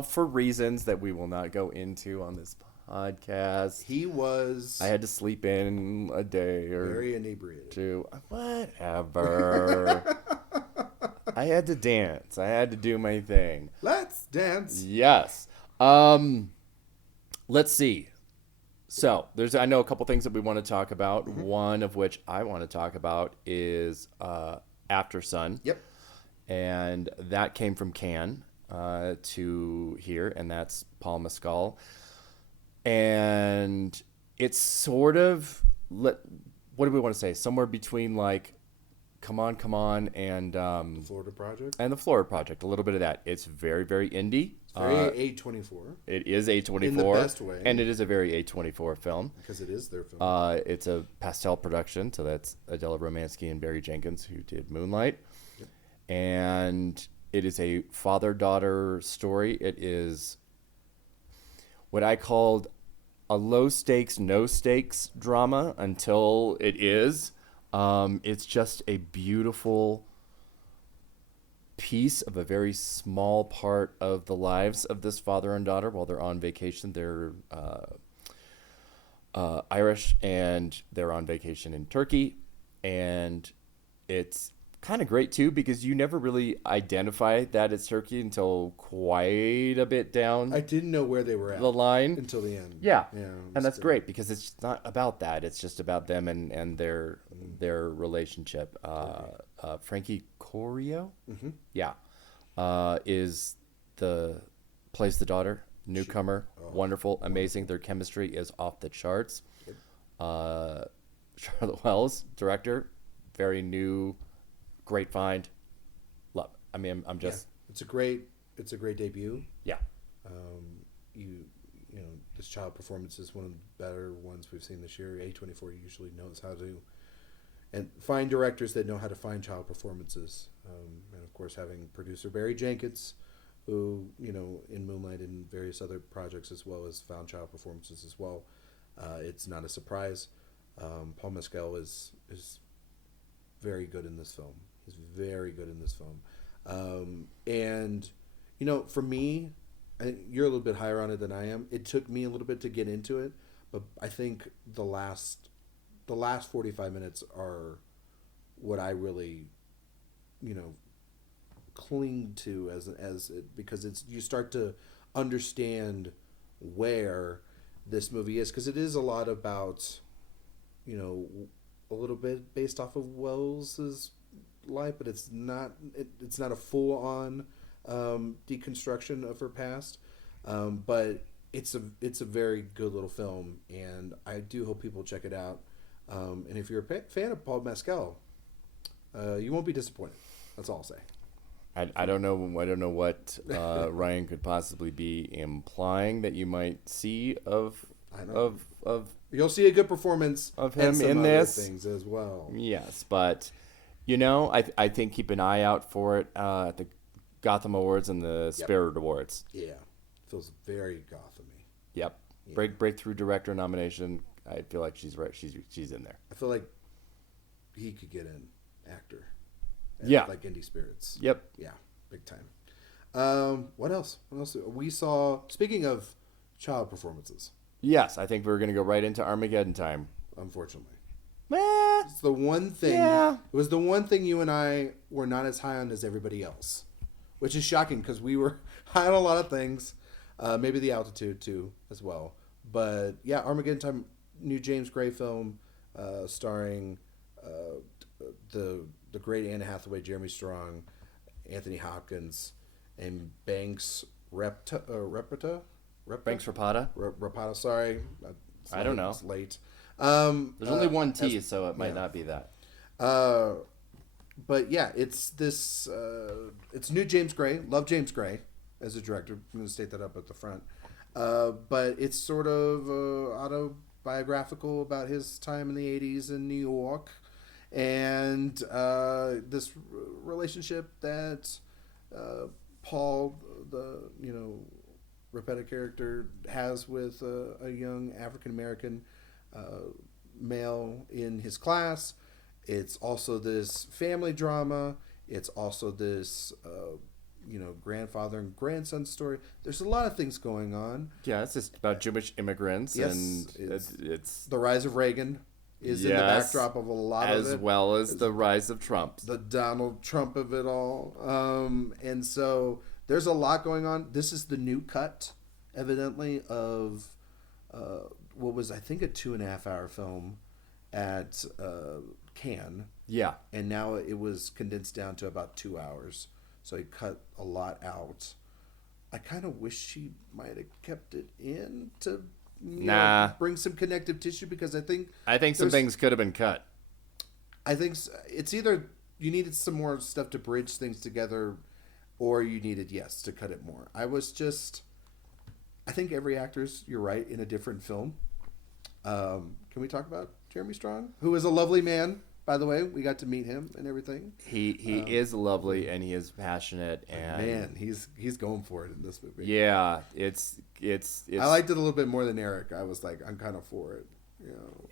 for reasons that we will not go into on this podcast. I had to sleep in a day or very inebriated. Two. Whatever. I had to dance. I had to do my thing. Let's dance. Yes. Let's see. So I know a couple things that we want to talk about. Mm-hmm. One of which I want to talk about is After Sun. Yep. And that came from Cannes to here, and that's Paul Mescal. And it's sort of, what do we want to say? Somewhere between like Come On, and the Florida Project. And the Florida Project, a little bit of that. It's very, very indie. It's very A24. It is A24 in the best way, and it is a very A24 film because it is their film. It's a pastel production, so that's Adela Romansky and Barry Jenkins who did Moonlight, yep. And it is a father-daughter story. It is what I called a low-stakes, no-stakes drama until it is. It's just a beautiful piece of a very small part of the lives of this father and daughter while they're on vacation. They're Irish, and they're on vacation in Turkey. And it's kind of great, too, because you never really identify that it's Turkey until quite a bit down. I didn't know where they were at the line until the end. Yeah, and that's great because it's not about that. It's just about them and their relationship. Frankie Corio, mm-hmm. Yeah, plays the daughter, newcomer, wonderful, amazing. Their chemistry is off the charts. Yep. Charlotte Wells, director, very new. Great find. Love. I mean, I'm just. Yeah. It's a great debut. Yeah. This child performance is one of the better ones we've seen this year. A24 usually knows how to, and find directors that know how to find child performances. And of course, having producer Barry Jenkins, who in Moonlight and various other projects as well as found child performances as well. It's not a surprise. Paul Mescal is very good in this film. He's very good in this film. And, you know, for me, you're a little bit higher on it than I am. It took me a little bit to get into it, but I think the last 45 minutes are what I really, you know, cling to as it, because it's, you start to understand where this movie is, because it is a lot about, you know, a little bit based off of Wells's life, but it's not a full on deconstruction of her past, but it's a very good little film, and I do hope people check it out. And if you're a fan of Paul Mescal, you won't be disappointed. That's all I'll say. I don't know what Ryan could possibly be implying that you might see of You'll see a good performance of him and some in other this things as well. Yes, but you know, I think keep an eye out for it at the Gotham Awards and the Spirit Awards. Yeah, feels very Gotham-y. Yep, Yeah. breakthrough director nomination. I feel like she's right. She's in there. I feel like he could get an actor. Yeah, like Indie Spirits. Yep. Yeah, big time. What else? We saw? Speaking of child performances. Yes, I think we're gonna go right into Armageddon time. Unfortunately, Eh, it's the one thing. Yeah. It was the one thing you and I were not as high on as everybody else, which is shocking because we were high on a lot of things. Maybe the altitude too, as well. But yeah, Armageddon time, new James Gray film, starring the great Anne Hathaway, Jeremy Strong, Anthony Hopkins, and Banks Repata. Banks Rapata. Rapata, sorry. I don't know. It's late. There's only one T, so it might not be that. But yeah, it's this. It's new James Gray. Love James Gray as a director. I'm going to state that up at the front. But it's sort of autobiographical about his time in the '80s in New York, and this relationship that Paul, the Repeta character, has with a young African American male in his class. It's also this family drama. It's also this grandfather and grandson story. There's a lot of things going on. Yeah, it's just about Jewish immigrants, Yes, and it's the rise of Reagan is in the backdrop of a lot of it, as well as the rise of Trump, the Donald Trump of it all. And so there's a lot going on. This is the new cut, evidently, of what was, I think, a 2.5 hour film at Cannes. Yeah. And now it was condensed down to about 2 hours. So he cut a lot out. I kind of wish she might have kept it in to bring some connective tissue, because I think some things could have been cut. I think it's either you needed some more stuff to bridge things together, or you needed, to cut it more. I think every actor's, you're right, in a different film. Can we talk about Jeremy Strong, who is a lovely man? By the way, we got to meet him and everything. He is lovely, and he is passionate, and man, he's going for it in this movie. Yeah, it's. I liked it a little bit more than Eric. I was like, I'm kind of for it.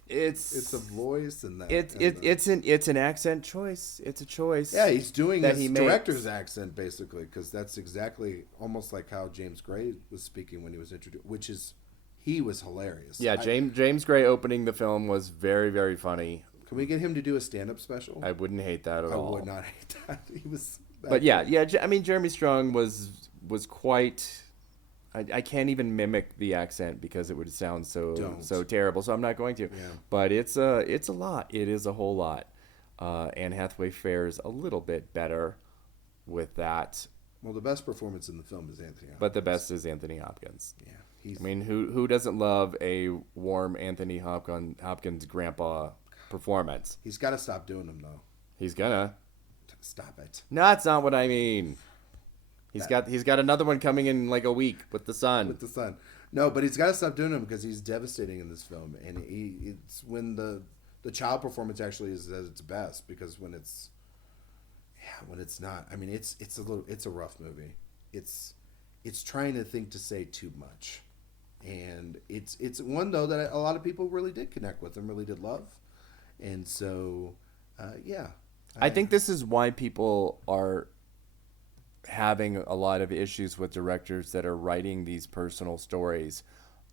It's a voice, and that it's an accent choice. It's a choice. Yeah, he's doing that his director's accent basically, because that's exactly almost like how James Gray was speaking when he was introduced, which is he was hilarious. Yeah, James Gray opening the film was very, very funny. Can we get him to do a stand-up special? I wouldn't hate that at all. I would not hate that. He was. But yeah. I mean, Jeremy Strong was quite. I can't even mimic the accent because it would sound so terrible. So I'm not going to. Yeah. But it's a lot. It is a whole lot. Anne Hathaway fares a little bit better with that. Well, the best performance in the film is Anthony Hopkins. But the best is Anthony Hopkins. Yeah. I mean, who doesn't love a warm Anthony Hopkins grandpa performance? He's got to stop doing them, though. He's gonna. Stop it. No, that's not what I mean. He's got another one coming in like a week with the sun. No, but he's got to stop doing them because he's devastating in this film, and it's when the child performance actually is at its best, because when it's not. I mean, it's a rough movie. It's trying to think to say too much, and it's one though that a lot of people really did connect with and really did love, and so I think this is why people are having a lot of issues with directors that are writing these personal stories.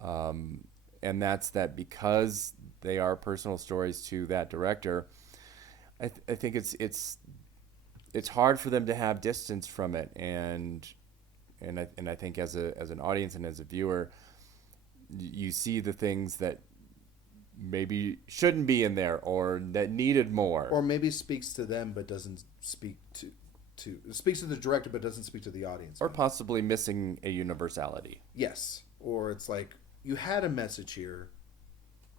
And that's that because they are personal stories to that director, I think it's hard for them to have distance from it. And I think as an audience and as a viewer, you see the things that maybe shouldn't be in there or that needed more. Or maybe speaks to them but doesn't speak to speaks to the director but doesn't speak to the audience. Or possibly missing a universality. Yes. Or it's like you had a message here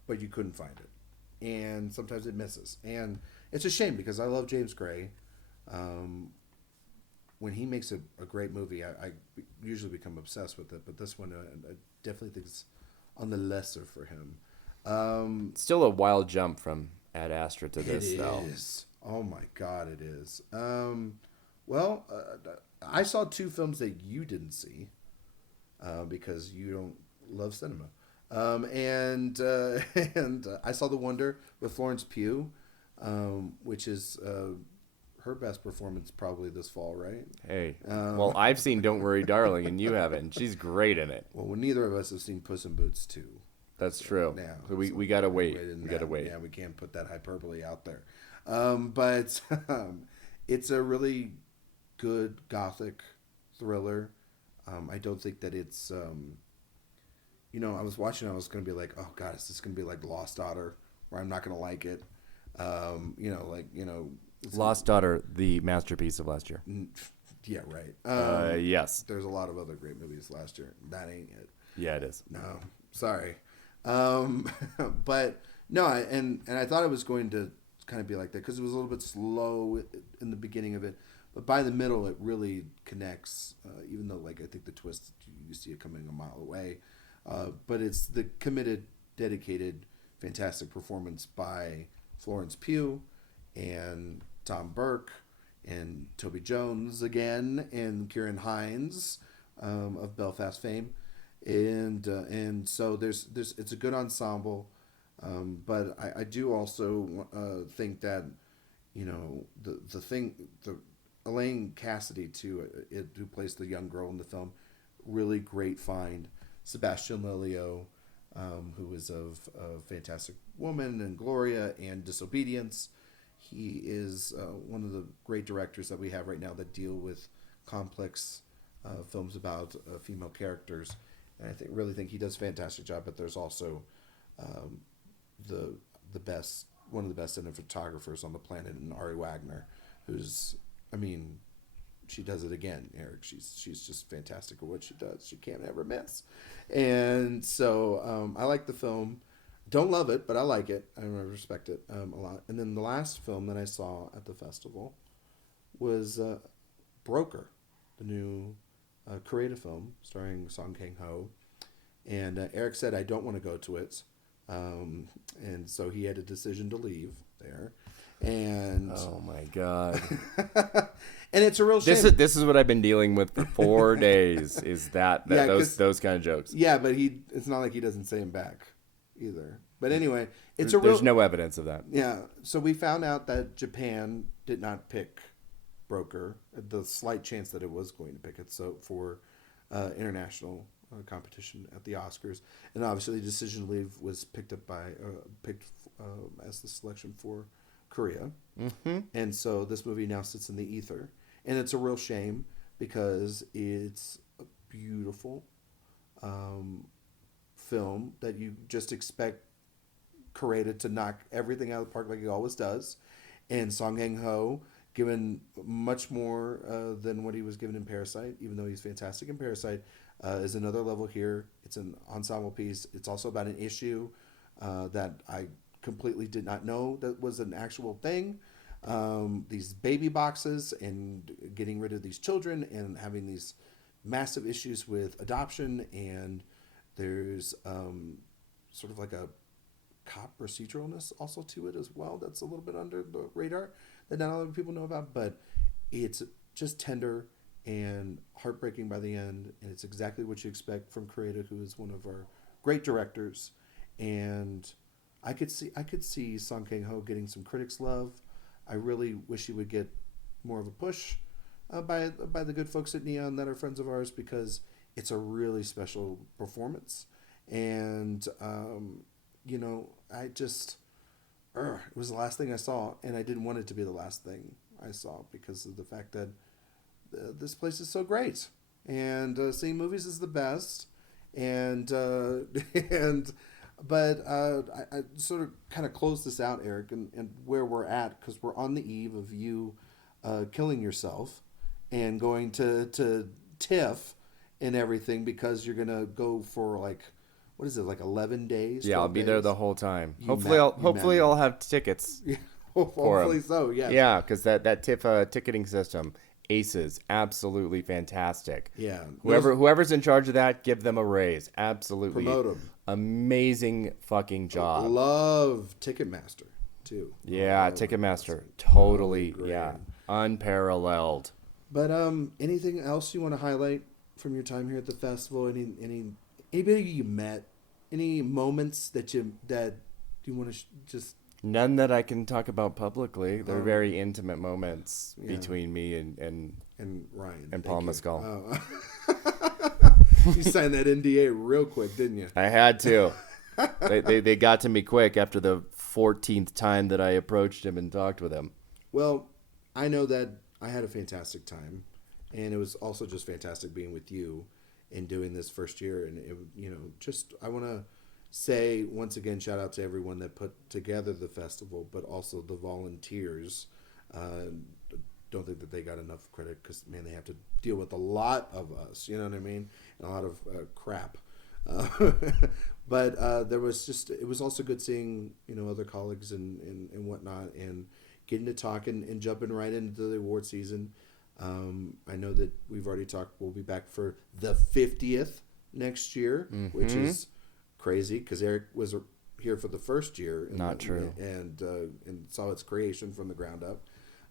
but you couldn't find it. And sometimes it misses. And it's a shame because I love James Gray. When he makes a great movie, I usually become obsessed with it. But this one, I definitely think it's on the lesser for him. Still a wild jump from Ad Astra to this, though. It is. Oh my God, it is. Well, I saw two films that you didn't see because you don't love cinema. And I saw The Wonder with Florence Pugh, which is her best performance probably this fall, right? Hey, well, I've seen Don't Worry, Darling, and you haven't. She's great in it. Well, neither of us have seen Puss in Boots 2. That's true. Yeah, so we got to wait. We got to wait. Yeah, we can't put that hyperbole out there. But it's a really good gothic thriller. I don't think that it's... I was watching, I was going to be like, oh, God, is this going to be like Lost Daughter, where I'm not going to like it? Lost Daughter, the masterpiece of last year. Yeah, right. Yes. There's a lot of other great movies last year. That ain't it. Yeah, it is. No, sorry. But no, and I thought it was going to kind of be like that because it was a little bit slow in the beginning of it, but by the middle it really connects. Even though, like, I think the twist you see it coming a mile away, but it's the committed, dedicated, fantastic performance by Florence Pugh and Tom Burke and Toby Jones again and Ciarán Hinds of Belfast fame. And so there's it's a good ensemble, but I do also think that the Elaine Cassidy too, who plays the young girl in the film, really great find. Sebastian Lelio, who is of Fantastic Woman and Gloria and Disobedience. He is one of the great directors that we have right now that deal with complex films about female characters. And I really think he does a fantastic job. But there's also the best, one of the best cinematographers on the planet, in Ari Wagner, who's, she does it again, Eric. She's just fantastic at what she does. She can't ever miss. And so I like the film. Don't love it, but I like it. I respect it a lot. And then the last film that I saw at the festival was Broker, the new creative film starring Song Kang-ho. And Eric said, I don't want to go to it. And so he had a decision to leave there. And oh my God. And it's a real shame. This is what I've been dealing with for 4 days, is those kind of jokes. Yeah, but it's not like he doesn't say them back either. But anyway, there's no evidence of that. Yeah. So we found out that Japan did not pick Broker, the slight chance that it was going to pick it for international competition at the Oscars. And obviously the decision to leave was picked as the selection for Korea. Mm-hmm. And so this movie now sits in the ether. And it's a real shame because it's a beautiful film that you just expect Korea to knock everything out of the park like he always does. And Song Kang-ho, given much more than what he was given in Parasite, even though he's fantastic in Parasite, is another level here. It's an ensemble piece. It's also about an issue that I completely did not know that was an actual thing. These baby boxes and getting rid of these children and having these massive issues with adoption. And there's sort of like a cop proceduralness also to it as well. That's a little bit under the radar that not a lot of people know about, but it's just tender and heartbreaking by the end. And it's exactly what you expect from Koreeda, who is one of our great directors. And I could see Song Kang-ho getting some critics' love. I really wish he would get more of a push by the good folks at Neon that are friends of ours, because it's a really special performance. And, I just, it was the last thing I saw, and I didn't want it to be the last thing I saw because of the fact that this place is so great. And seeing movies is the best. And, but I sort of kind of close this out, Eric, and where we're at, because we're on the eve of you killing yourself and going to TIFF and everything, because you're going to go for like, what is it, like 11 days? Yeah, I'll be there the whole time. Hopefully Hopefully I'll have tickets. Hopefully so, yes. Yeah, because that TIFF ticketing system, aces, absolutely fantastic. Yeah. Whoever's in charge of that, give them a raise. Absolutely. Promote them. Amazing fucking job. Love Ticketmaster, too. Yeah, Ticketmaster. Totally, yeah. Unparalleled. But anything else you want to highlight from your time here at the festival? Anybody you met? Any moments that you want to just... None that I can talk about publicly. They're very intimate moments between me and Ryan and Paul Mescal. You signed that NDA real quick, didn't you? I had to. They got to me quick after the 14th time that I approached him and talked with him. Well, I know that I had a fantastic time, and it was also just fantastic being with you and doing this first year. And I want to say once again, shout out to everyone that put together the festival, but also the volunteers. Don't think that they got enough credit, because man, they have to deal with a lot of us, you know what I mean, and a lot of crap. But it was also good seeing other colleagues and whatnot, and getting to talk and jumping right into the award season. I know that we've already talked. We'll be back for the 50th next year, which is crazy, because Eric was here for the first year. Not true. And saw its creation from the ground up.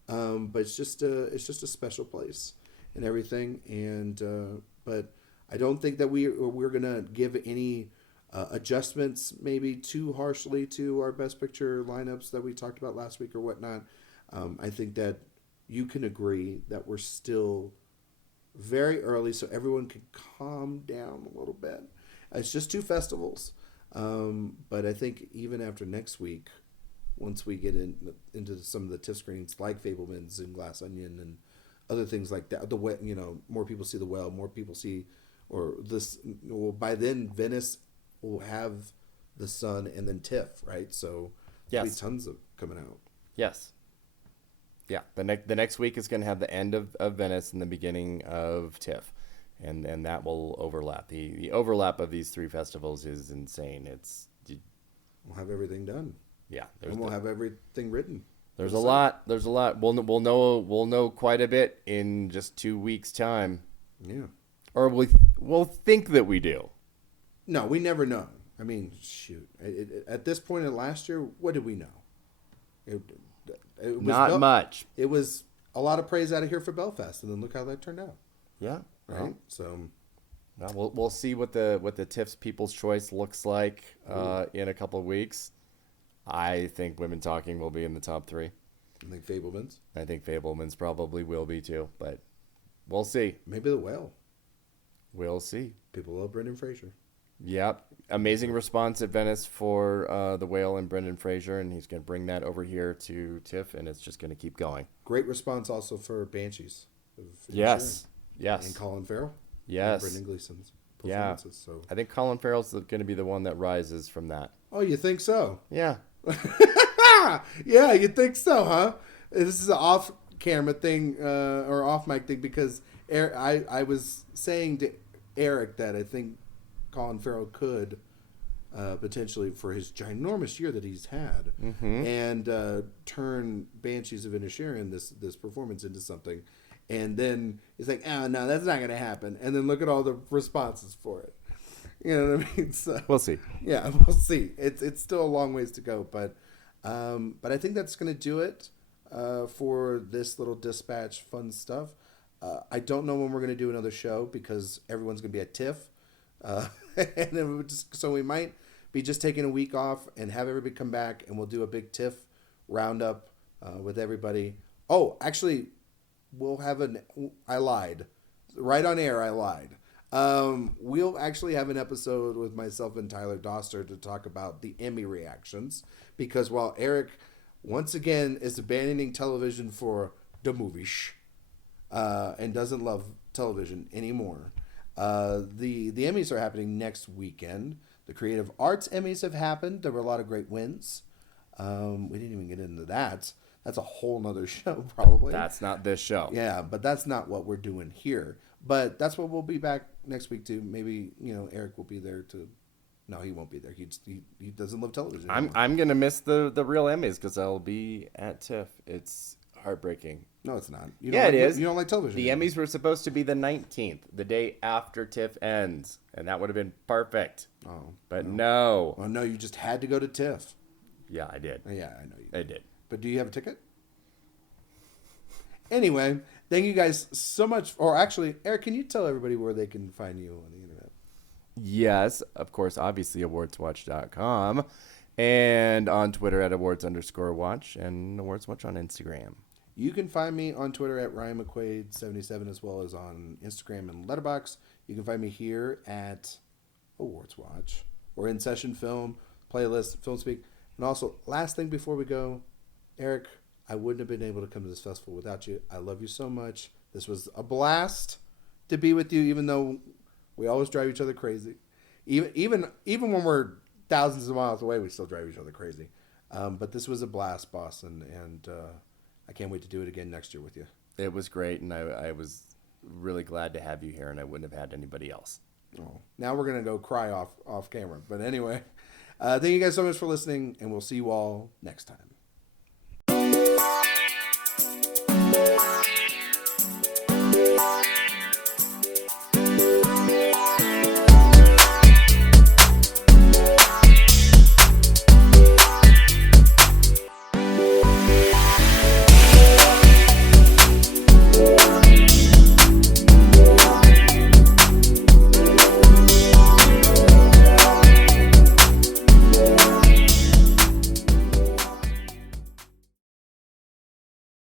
But it's just a special place and everything. And but I don't think that we're gonna give any adjustments maybe too harshly to our Best Picture lineups that we talked about last week or whatnot. I think that you can agree that we're still very early, so everyone can calm down a little bit. It's just 2 festivals. But I think even after next week, once we get into some of the TIFF screenings like Fabelmans and Glass Onion and other things like that, more people see The Whale, more people see, or this. Well, by then Venice will have The Sun and then TIFF, right? So there'll be tons of coming out. Yes. Yeah, the next week is going to have the end of Venice and the beginning of TIFF, and that will overlap. The overlap of these 3 festivals is insane. We'll have everything done. Yeah, and we'll have everything written. There's a lot. We'll know quite a bit in just 2 weeks' time. Yeah, or we'll think that we do. No, we never know. I mean, shoot. At this point in last year, what did we know? It was not much. It was a lot of praise out of here for Belfast, and then look how that turned out. Yeah. Right. Well, so. We'll see what the TIFF's People's Choice looks like in a couple of weeks. I think Women Talking will be in the top 3. I think Fabelmans. I think Fabelmans probably will be too, but we'll see. Maybe The Whale. We'll see. People love Brendan Fraser. Yep. Amazing response at Venice for The Whale and Brendan Fraser, and he's going to bring that over here to TIFF, and it's just going to keep going. Great response also for Banshees. Yes. And Colin Farrell. Yes. And Brendan Gleeson's performances. Yeah. So. I think Colin Farrell's going to be the one that rises from that. Oh, you think so? Yeah. Yeah, you think so, huh? This is an off-camera thing or off-mic thing, because I was saying to Eric that I think Colin Farrell could potentially, for his ginormous year that he's had, and turn Banshees of Inisherin, this performance, into something. And then he's like, oh, no, that's not going to happen. And then look at all the responses for it. You know what I mean? So, we'll see. Yeah, we'll see. It's still a long ways to go. But I think that's going to do it for this little dispatch fun stuff. I don't know when we're going to do another show, because everyone's going to be at TIFF. So we might be just taking a week off and have everybody come back, and we'll do a big TIFF roundup with everybody. Oh, actually, I lied. Right on air, I lied. We'll actually have an episode with myself and Tyler Doster to talk about the Emmy reactions, because while Erik once again is abandoning television for the movies and doesn't love television anymore, the Emmys are happening next weekend. The Creative Arts Emmys have happened. There were a lot of great wins. We didn't even get into that. That's a whole nother show, probably. That's not this show. Yeah, but that's not what we're doing here. But that's what we'll be back next week too. Maybe, Erik will be there to... No, he won't be there. He doesn't love television anymore. I'm going to miss the real Emmys because I'll be at TIFF. It's heartbreaking. No, it's not. It is. You don't like television The anymore. Emmys were supposed to be the 19th, the day after TIFF ends. And that would have been perfect. Oh. But no. Oh, no, you just had to go to TIFF. Yeah, I did. Yeah, I know you I did. did. But do you have a ticket? Anyway, thank you guys so much. Or actually, Erik, can you tell everybody where they can find you on the internet? Yes, of course, obviously, AwardsWatch.com. And on Twitter at awards_watch and AwardsWatch on Instagram. You can find me on Twitter at Ryan McQuade 77, as well as on Instagram and Letterboxd. You can find me here at AwardsWatch or In Session Film, Playlist, Film Speak. And also, last thing before we go, Erik, I wouldn't have been able to come to this festival without you. I love you so much. This was a blast to be with you, even though we always drive each other crazy. Even when we're thousands of miles away, we still drive each other crazy. But this was a blast, boss, and I can't wait to do it again next year with you. It was great, and I was really glad to have you here, and I wouldn't have had anybody else. Oh, now we're going to go cry off camera. But anyway, thank you guys so much for listening, and we'll see you all next time.